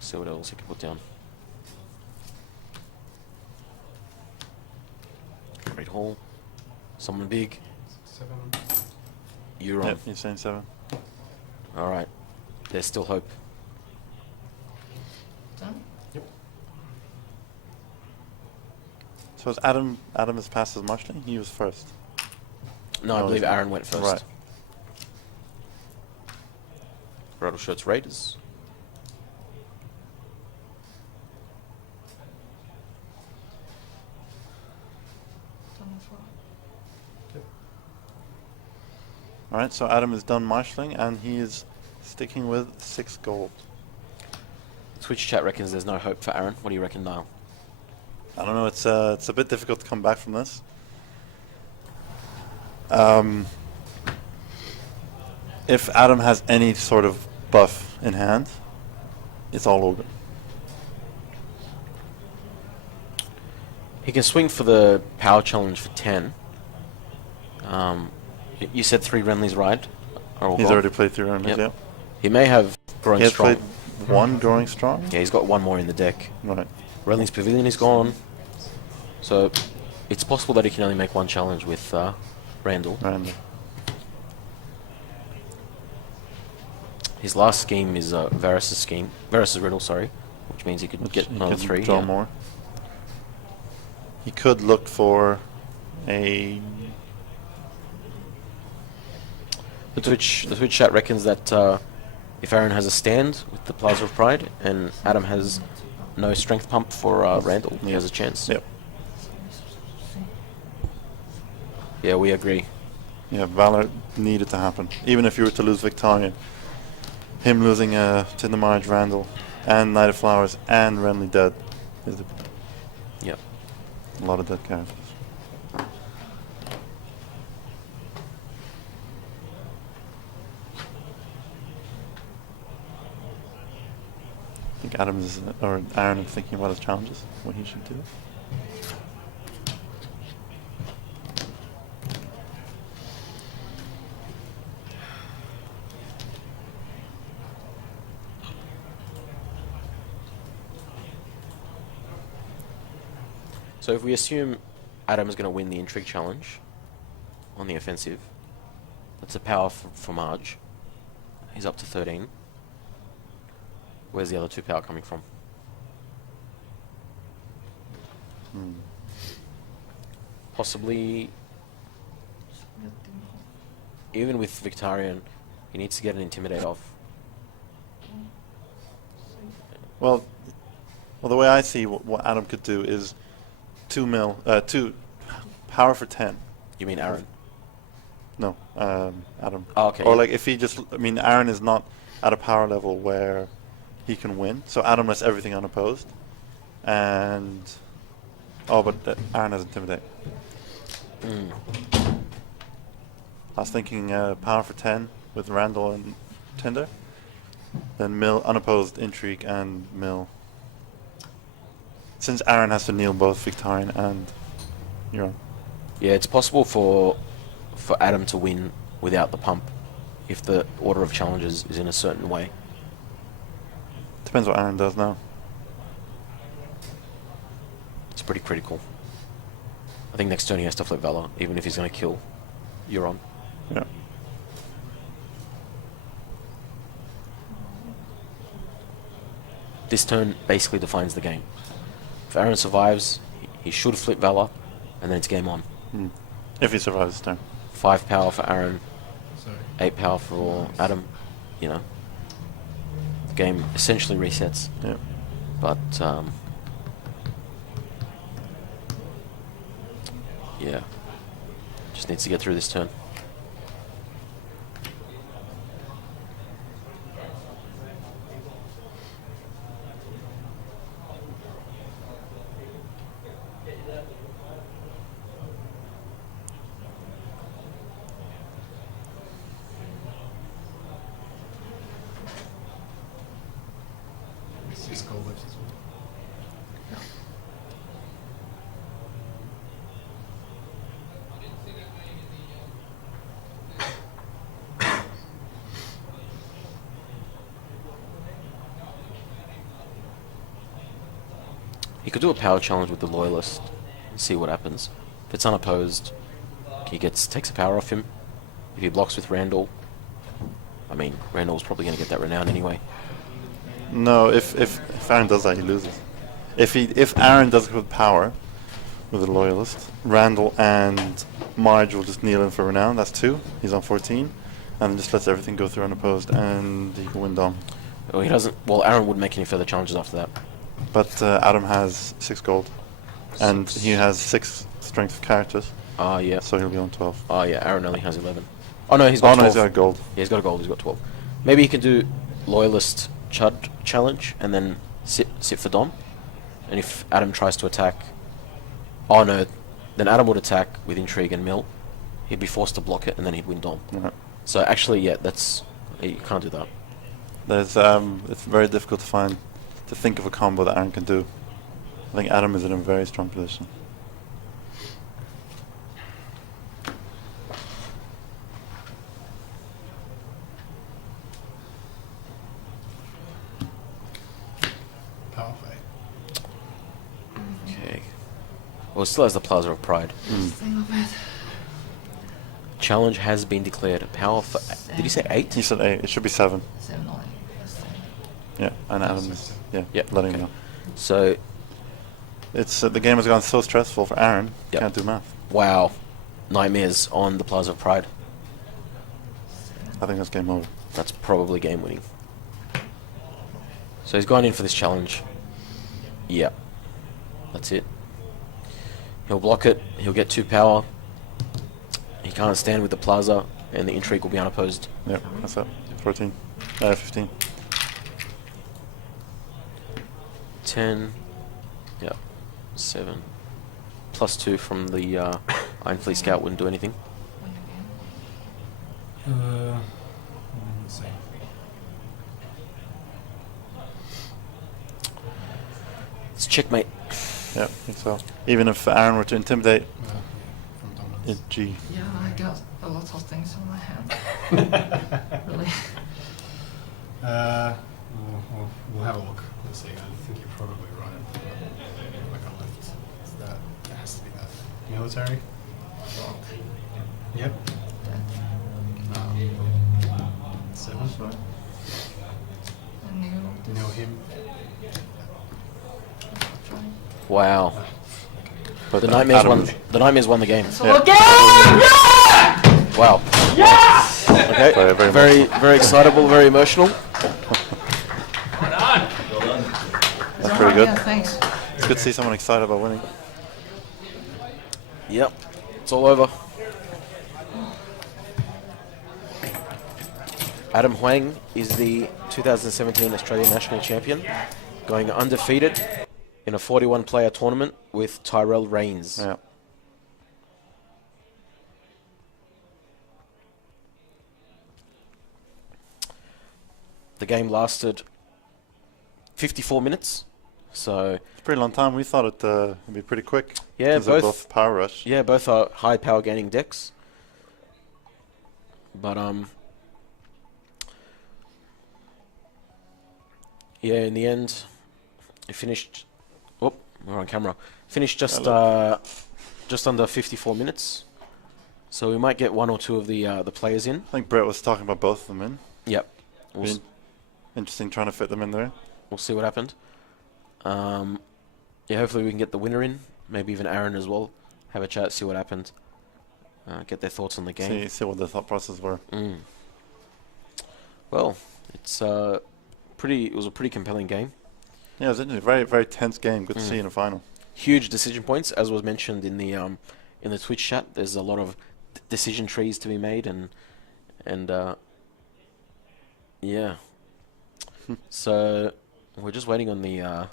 See what else he can put down. Great Hall. Someone big. 7. Euron. Yep, he's saying 7. Alright. There's still hope. Done. Yep. So is Adam has passed as marshalling? He was first. No, I No, believe he's- Aaron went first. Right. Rattleshirts Raiders. All right, so Adem is done marshalling, and he is sticking with 6 gold. Twitch chat reckons there's no hope for Aaron. What do you reckon, Niall? I don't know. It's a bit difficult to come back from this. If Adem has any sort of buff in hand, it's all over. He can swing for the power challenge for 10. You said 3 Renly's ride? Are all He's gone? already played through Renly's, Yep. yeah. He may have Growing He has Strong. played 1 Growing Strong? Yeah, he's got 1 more in the deck. Right. Renly's Pavilion is gone. So it's possible that he can only make 1 challenge with Randall. Randall. His last scheme is Varys' Riddle, sorry, which means he could get He another can 3. draw yeah. more. He could look for a... The Twitch chat reckons that if Aaron has a stand with the Plaza of Pride and Adem has no strength pump for Randall, he has a chance. Yep. Yeah, we agree. Yeah, Valor needed to happen. Even if you were to lose Victoria, him losing Tindermarge, Randall, and Knight of Flowers, and Renly dead is Yep. a lot of dead characters. I think Aaron is thinking about his challenges, what he should do. So if we assume Adam is going to win the Intrigue Challenge on the offensive, that's a power for Marge. He's up to 13. Where's the other 2 power coming from? Possibly, even with Victarion, he needs to get an Intimidate off. Well, the way I see what Adam could do is 2 power for 10. You mean Aaron? No, Adam. Oh, okay. Or yeah. like if he just, I mean, Aaron is not at a power level where he can win. So Adam lets everything unopposed, and but Aaron has Intimidate. I was thinking power for 10 with Randall and Tinder, then Mill unopposed Intrigue and Mill. Since Aaron has to kneel both Victorian and Euron. Yeah, it's possible for Adam to win without the pump if the order of challenges is in a certain way. Depends what Aaron does now. It's pretty critical. I think next turn he has to flip Valor, even if he's going to kill Euron. Yeah. This turn basically defines the game. If Aaron survives, he should flip Valor, and then it's game on. If he survives this turn. 5 power for Aaron, Sorry. 8 power for Adam. You know, the game essentially resets. Yeah. But yeah, just needs to get through this turn. Six gold left as well. He could do a power challenge with the Loyalist and see what happens. If it's unopposed, he takes a power off him. If he blocks with Randall, I mean, Randall's probably going to get that renown anyway. No, if Aaron does that, he loses. If Aaron does it with power, with a Loyalist, Randall and Marge will just kneel in for renown. That's 2. He's on 14, and then just lets everything go through unopposed, and he can win Dom. Well, he doesn't. Well, Aaron wouldn't make any further challenges after that. But Adam has 6 gold, and he has 6 strength of characters, Yeah. so he'll be on 12. Yeah. Aaron only has 11. Oh no, he's got 12. no, he's got gold. Yeah, he's got a gold. He's got 12. Maybe he can do Loyalist Chud challenge and then sit for Dom. And if Adam tries to attack, oh no, then Adam would attack with Intrigue and Mill. He'd be forced to block it, and then he'd win Dom. Yeah. So actually, yeah, you can't do that. There's it's very difficult to think of a combo that Aaron can do. I think Adam is in a very strong position. Power fight. Okay. Well, it still has the Plaza of Pride. Think of it. Challenge has been declared. Power for... Did you say 8? He said 8. It should be 7. 7 only. That's 7. Yeah, and Adam is Yep, letting okay. him know. So, It's the game has gone so stressful for Aaron. Yep. Can't do math. wow. Nightmares on the Plaza of Pride. I think that's game over. That's probably game winning. So he's gone in for this challenge. Yep. That's it. He'll block it. He'll get 2 power. He can't stand with the Plaza, and the Intrigue will be unopposed. Yep, that's it. 14. 15. 10. Yep. 7. Plus 2 from the Iron Fleet Scout wouldn't do anything. Win again. Let's see. It's checkmate. Yep, I think so. Even if Aaron were to intimidate, From dominance. it G. Yeah, I got a lot of things on my hand. Really. We'll have a look. Let's see. I think you're probably right. Like I left. It's that. It has to be that. Military. Yep. That. 7. Sure. I knew this. Know him. Try. Wow. But The Nightmares Adam- won. The Nightmares won the game. So Yeah. again! Yeah! Wow. Okay. Very Very excitable. Very emotional. That's pretty good. Yeah, thanks. It's good to see someone excited about winning. Yep. It's all over. Adam Huang is the 2017 Australian National Champion, going undefeated in a 41-player tournament with Tyrell Rains. Yeah. The game lasted 54 minutes, so It's a pretty long time. We thought it'd be pretty quick. Yeah, 'cause they're both- power rush. yeah, both are high power gaining decks. But yeah, in the end, it finished. Oh, we're on camera. Finished just under 54 minutes. So we might get 1 or 2 of the players in. I think Brett was talking about both of them in. Yep. We'll, Been interesting trying to fit them in there. we'll see what happened. Yeah, hopefully we can get the winner in. Maybe even Aaron as well. Have a chat, see what happened. Get their thoughts on the game. See what the thought process were. Mm. Well, it's It was a pretty compelling game. Yeah, it was interesting. Very, very tense game. Good to see in a final. Huge decision points, as was mentioned in the Twitch chat. There's a lot of decision trees to be made, and yeah. So we're just waiting on the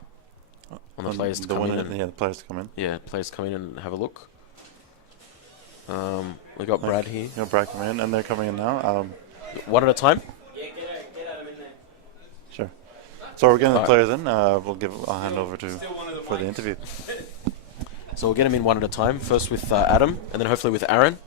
players to come in. And, Yeah, the players to come in. yeah, players come in and have a look. We got Brad here. You know, Brad coming in, and they're coming in now. One at a time. Sure. So we're getting the Alright. players in. I'll hand over for the interview. So we'll get them in one at a time. First with Adam, and then hopefully with Aaron.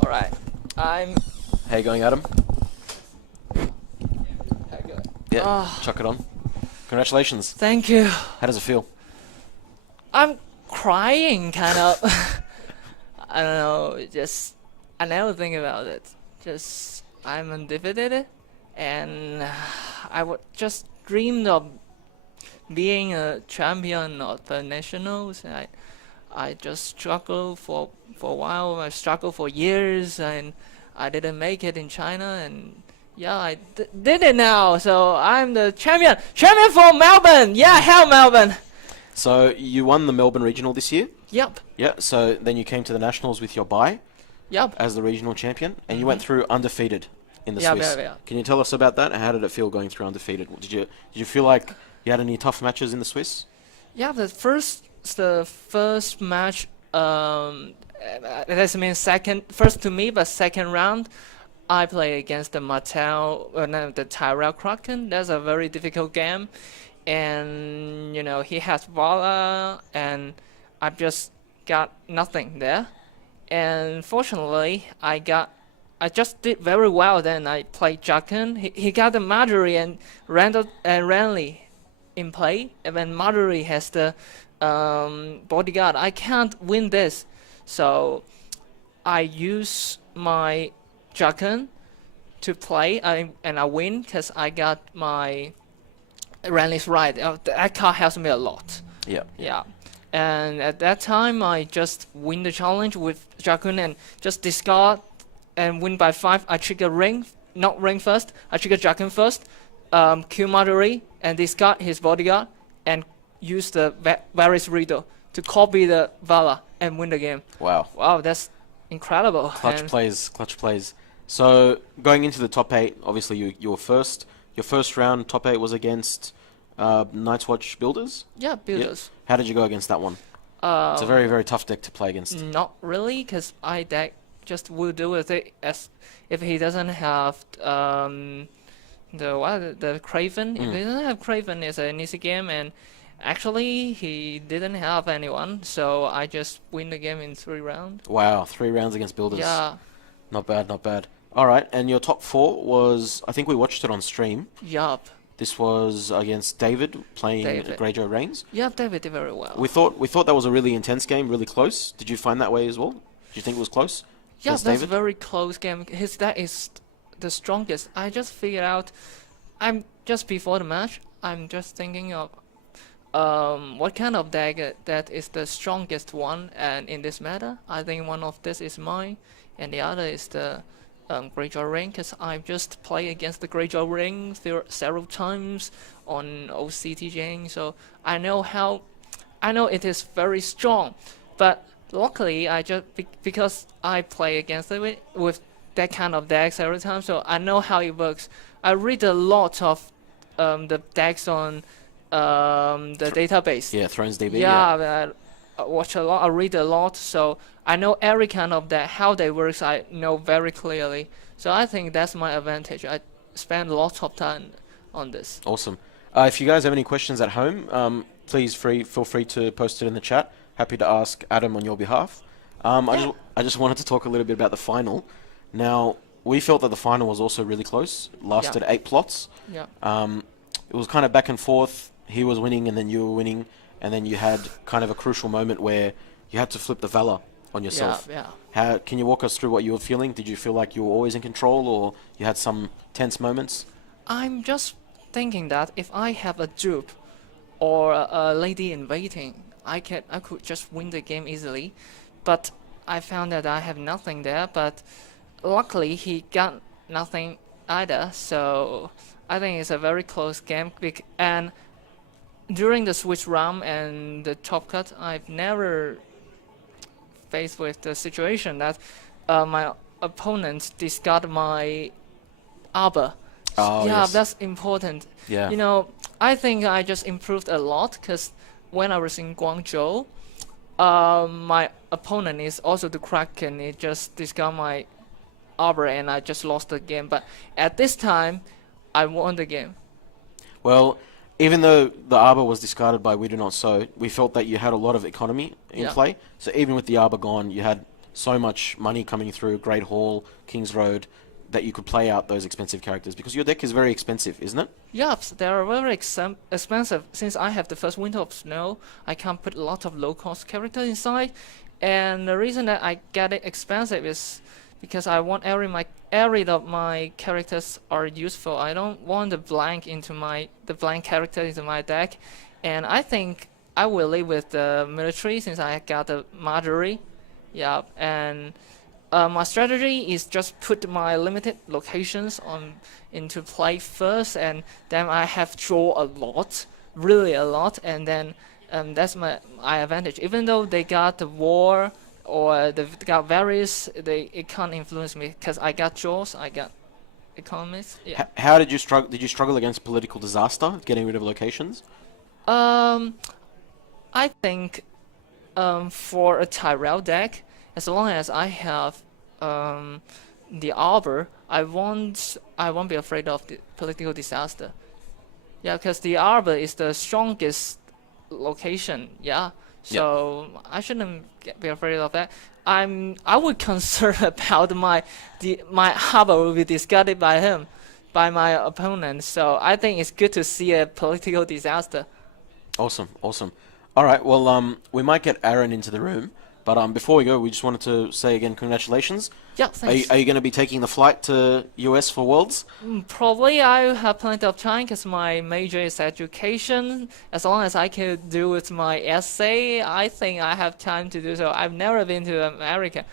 All right, I'm. How you going, Adam? Yeah, Ah. chuck it on. Congratulations. Thank you. How does it feel? I'm crying, kind of. I don't know. Just I never think about it. Just I'm undefeated, and I would just dreamed of being a champion of the nationals. I just struggled for a while. I struggled for years, and I didn't make it in China. And Yeah, I did it now. So I'm the champion. Champion for Melbourne. Yeah, hell Melbourne. So you won the Melbourne Regional this year. Yep. Yeah. So then you came to the Nationals with your bye Yep. as the regional champion, and you went through undefeated in the Yeah, Swiss. yeah, yeah. Can you tell us about that? How did it feel going through undefeated? Did you feel like you had any tough matches in the Swiss? Yeah, the first match, that means second, first to me, but second round, I played against the no, the Tyrell Kraken. That's a very difficult game, and he has Vala, and I just got nothing there. And fortunately, I just did very well. Then I played Jacken. He got the Marjorie and Randall and Ranley in play, and then Marjorie has the bodyguard. I can't win this, so I use my Jacken to play, and I win because I got my Ranley's right. That card helps me a lot. Yeah. Yeah. And at that time, I just win the challenge with Jacken and just discard and win by 5. I trigger ring, not ring first. I trigger Jacken first, kill Marjorie and discard his bodyguard and use the Varys Riddle to copy the Vala and win the game. Wow. Wow, that's incredible. Clutch And plays. Clutch plays. So going into the top 8, obviously you were first. Your first round top 8 was against Night's Watch Builders. yeah, builders. How did you go against that one? It's a very, very tough deck to play against. Not really, because I deck just will do with it as if he doesn't have the Craven. If he doesn't have Craven, it's an easy game, and actually he didn't have anyone, so I just win the game in 3 rounds. Wow, 3 rounds against Builders. Yeah, Not bad, not bad. All right, and your top 4 was, I think we watched it on stream. yup. This was against David playing David. Greyjoy Reigns. Yup, David did very well. We thought that was a really intense game, really close. Did you find that way as well? Did you think it was close? Yeah, against that's a David? very close game. His deck is the strongest. I just figured out. I'm just before the match. I'm just thinking of what kind of deck that is the strongest one, and in this matter, I think one of this is mine, and the other is the Greyjoy Ring, because I've just played against the Greyjoy Ring several times on OCTJ, so I know it is very strong, but luckily I just because I play against it with that kind of decks every time, so I know how it works. I read a lot of the decks on the database. Yeah, Thrones DB. Yeah, I watch a lot. I read a lot, so I know every kind of deck, how they works. I know very clearly. So I think that's my advantage. I spend lots of time on this. Awesome. If you guys have any questions at home, please feel free to post it in the chat. Happy to ask Adam on your behalf. I just wanted to talk a little bit about the final. Now, we felt that the final was also really close. Lasted 8 plots. Yeah. It was kind of back and forth. He was winning, and then you were winning, and then you had kind of a crucial moment where you had to flip the Valor on yourself. Yeah. How can you walk us through what you were feeling? Did you feel like you were always in control, or you had some tense moments? I'm just thinking that if I have a dupe or a lady in waiting, I could just win the game easily. But I found that I have nothing there. But luckily, he got nothing either. So I think it's a very close game. And during the switch round and the top cut, I've never faced with the situation that my opponent discard my arbor. Oh, yeah, yes. that's important. Yeah. I think I just improved a lot because when I was in Guangzhou, my opponent is also the Kraken. He just discard my arbor and I just lost the game. But at this time, I won the game. Well, even though the Arbor was discarded by We Do Not Sow, we felt that you had a lot of economy in Yeah. play. So even with the Arbor gone, you had so much money coming through, Great Hall, King's Road, that you could play out those expensive characters. Because your deck is very expensive, isn't it? Yup, they are very expensive. Since I have the first Winter of Snow, I can't put a lot of low-cost characters inside. And the reason that I get it expensive is because I want every of my characters are useful. I don't want the blank character into my deck. And I think I will live with the military since I got the Marjorie. Yeah, and my strategy is just put my limited locations on into play first, and then I have draw a lot, really a lot, and then that's my advantage. Even though they got the war or they got various, it can't influence me because I got draws, I got economics. Yeah. How did you struggle? Did you struggle against political disaster, getting rid of locations? I think for a Tyrell deck, as long as I have the arbor, I won't be afraid of the political disaster. Yeah, because the arbor is the strongest location. Yeah, so I shouldn't be afraid of that. I would concern about my harbor will be discarded by my opponent. So I think it's good to see a political disaster. Awesome, awesome. All right, well, we might get Aaron into the room, but before we go, we just wanted to say again, congratulations. Yeah, thanks. Are you going to be taking the flight to US for Worlds? Probably I have plenty of time because my major is education. As long as I can do with my essay, I think I have time to do so. I've never been to America.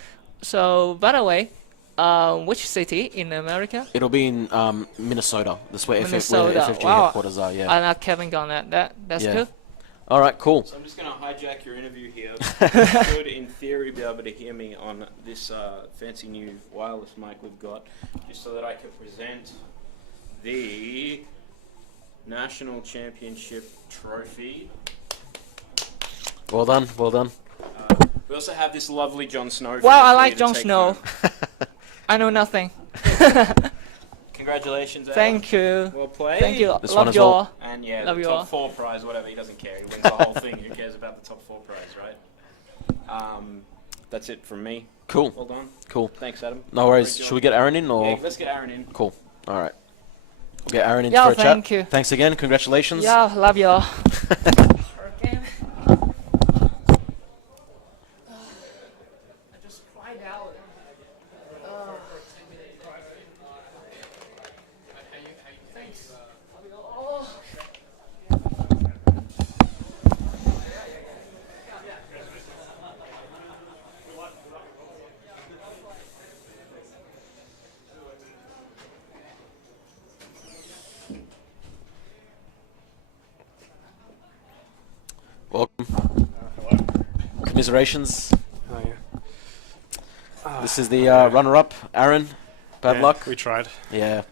So, by the way, which city in America? It'll be in Minnesota. That's where Minnesota. FFG Wow. headquarters are, yeah. I'm not Kevin on that. That's Yeah. good. All right, cool. So I'm just going to hijack your interview here. You should, in theory, be able to hear me on this fancy new wireless mic we've got, just so that I can present the National Championship Trophy. Well done, well done. We also have this lovely Jon Snow. Wow, I for like you to Jon take Snow. home. I know nothing. Congratulations, Adam. Thank you. Well played. Thank you. This one Love as you well. all. And yeah, Love the you top all. 4 prize, whatever, he doesn't care. He wins the whole thing. Who cares about the top 4 prize, right? That's it from me. Cool, Well done. cool. Thanks, Adam. No worries. Great Should job. we get Aaron in, or? Yeah, let's get Aaron in. Cool. All right. We'll get Aaron in Yeah, for a chat. thank you. Thanks again. Congratulations. Yeah, love you all. I just cried out. Thanks. Welcome. Commiserations. Oh, yeah. This is the runner-up, Aaron. Bad Yeah, luck. We tried. Yeah.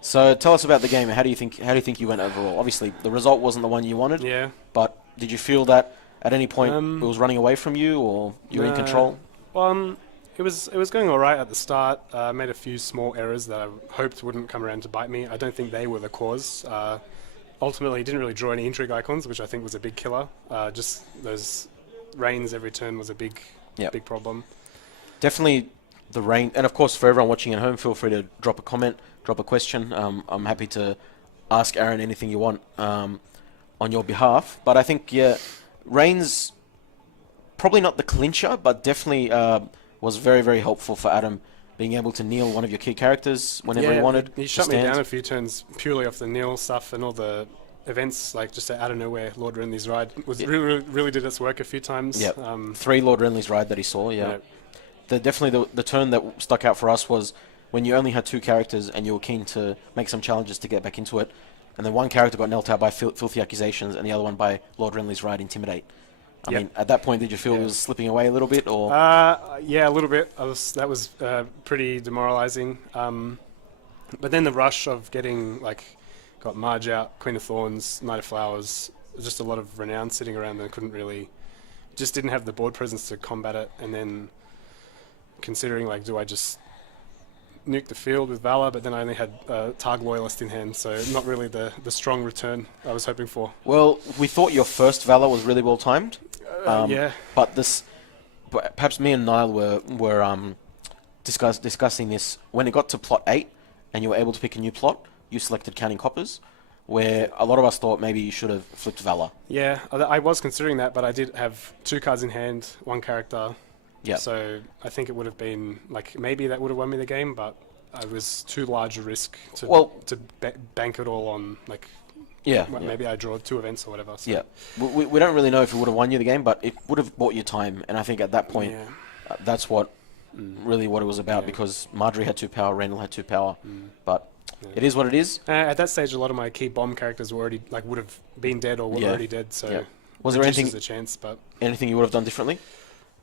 So tell us about the game. How do you think you went overall? Obviously, the result wasn't the one you wanted. Yeah. But did you feel that at any point Um, it was running away from you, or you were in Nah. control? Well, it was going all right at the start. I made a few small errors that I hoped wouldn't come around to bite me. I don't think they were the cause. Ultimately, didn't really draw any intrigue icons, which I think was a big killer. Just those rains every turn was a big problem. Definitely the rain, and of course for everyone watching at home, feel free to drop a comment, drop a question. I'm happy to ask Aaron anything you want on your behalf. But I think rains probably not the clincher, but definitely was very, very helpful for Adam being able to kneel one of your key characters whenever he wanted. He to shut me stand. down a few turns purely off the nil stuff and all the events, like just out of nowhere. Lord Renly's Ride was really did its work a few times. Yep. 3 Lord Renly's Ride that he saw. Yeah. Definitely the turn that stuck out for us was when you only had 2 characters and you were keen to make some challenges to get back into it, and then one character got knelt out by filthy accusations and the other one by Lord Renly's Ride, Intimidate. I mean, at that point, did you feel it was slipping away a little bit, or? Yeah, a little bit. That was pretty demoralizing. But then the rush of getting got Marge out, Queen of Thorns, Knight of Flowers, just a lot of renown sitting around and couldn't really, just didn't have the board presence to combat it. And then considering do I just nuke the field with Valor, but then I only had Targ Loyalist in hand, so not really the strong return I was hoping for. Well, we thought your first Valor was really well timed. But perhaps me and Niall were discussing this when it got to plot 8, and you were able to pick a new plot. You selected Counting Coppers, where a lot of us thought maybe you should have flipped Valor. Yeah, I was considering that, but I did have 2 cards in hand, 1 character. Yeah. So I think it would have been maybe that would have won me the game, but it was too large a risk to bank it all on maybe I draw 2 events or whatever. So. Yeah, we don't really know if it would have won you the game, but it would have bought you time, and I think at that point, that's what really what it was about, Yeah. because Marjorie had 2 power, Randall had 2 power, but Yeah. it is what it is. At that stage, a lot of my key bomb characters were already would have been dead or were Yeah. already dead. So Yeah. Was there reduces anything the chance? But anything you would have done differently?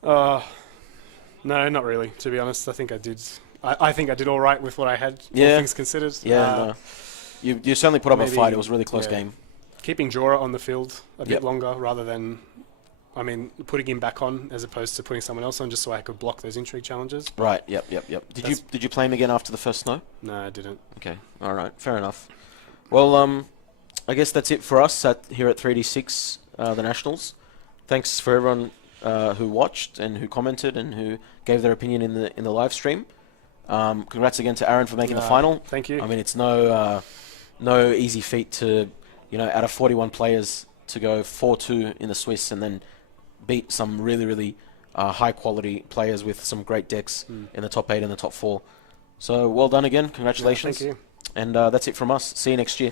no, not really. To be honest, I think I did. I think I did all right with what I had. Yeah. All things considered. Yeah, no. You certainly put up a maybe- fight. It was a really close yeah. game. Keeping Jorah on the field a bit Yep. longer rather than, putting him back on as opposed to putting someone else on just so I could block those intrigue challenges. Right. Yep. Did you play him again after the first snow? No, I didn't. Okay. All right. Fair enough. Well, I guess that's it for us here at 3D6, the Nationals. Thanks for everyone who watched and who commented and who gave their opinion in the live stream. Congrats again to Aaron for making the final. Thank you. I mean, it's no easy feat to, out of 41 players, to go 4-2 in the Swiss and then beat some really, really high quality players with some great decks in the top 8 and the top 4. So well done again. Congratulations. Thank you. And that's it from us. See you next year.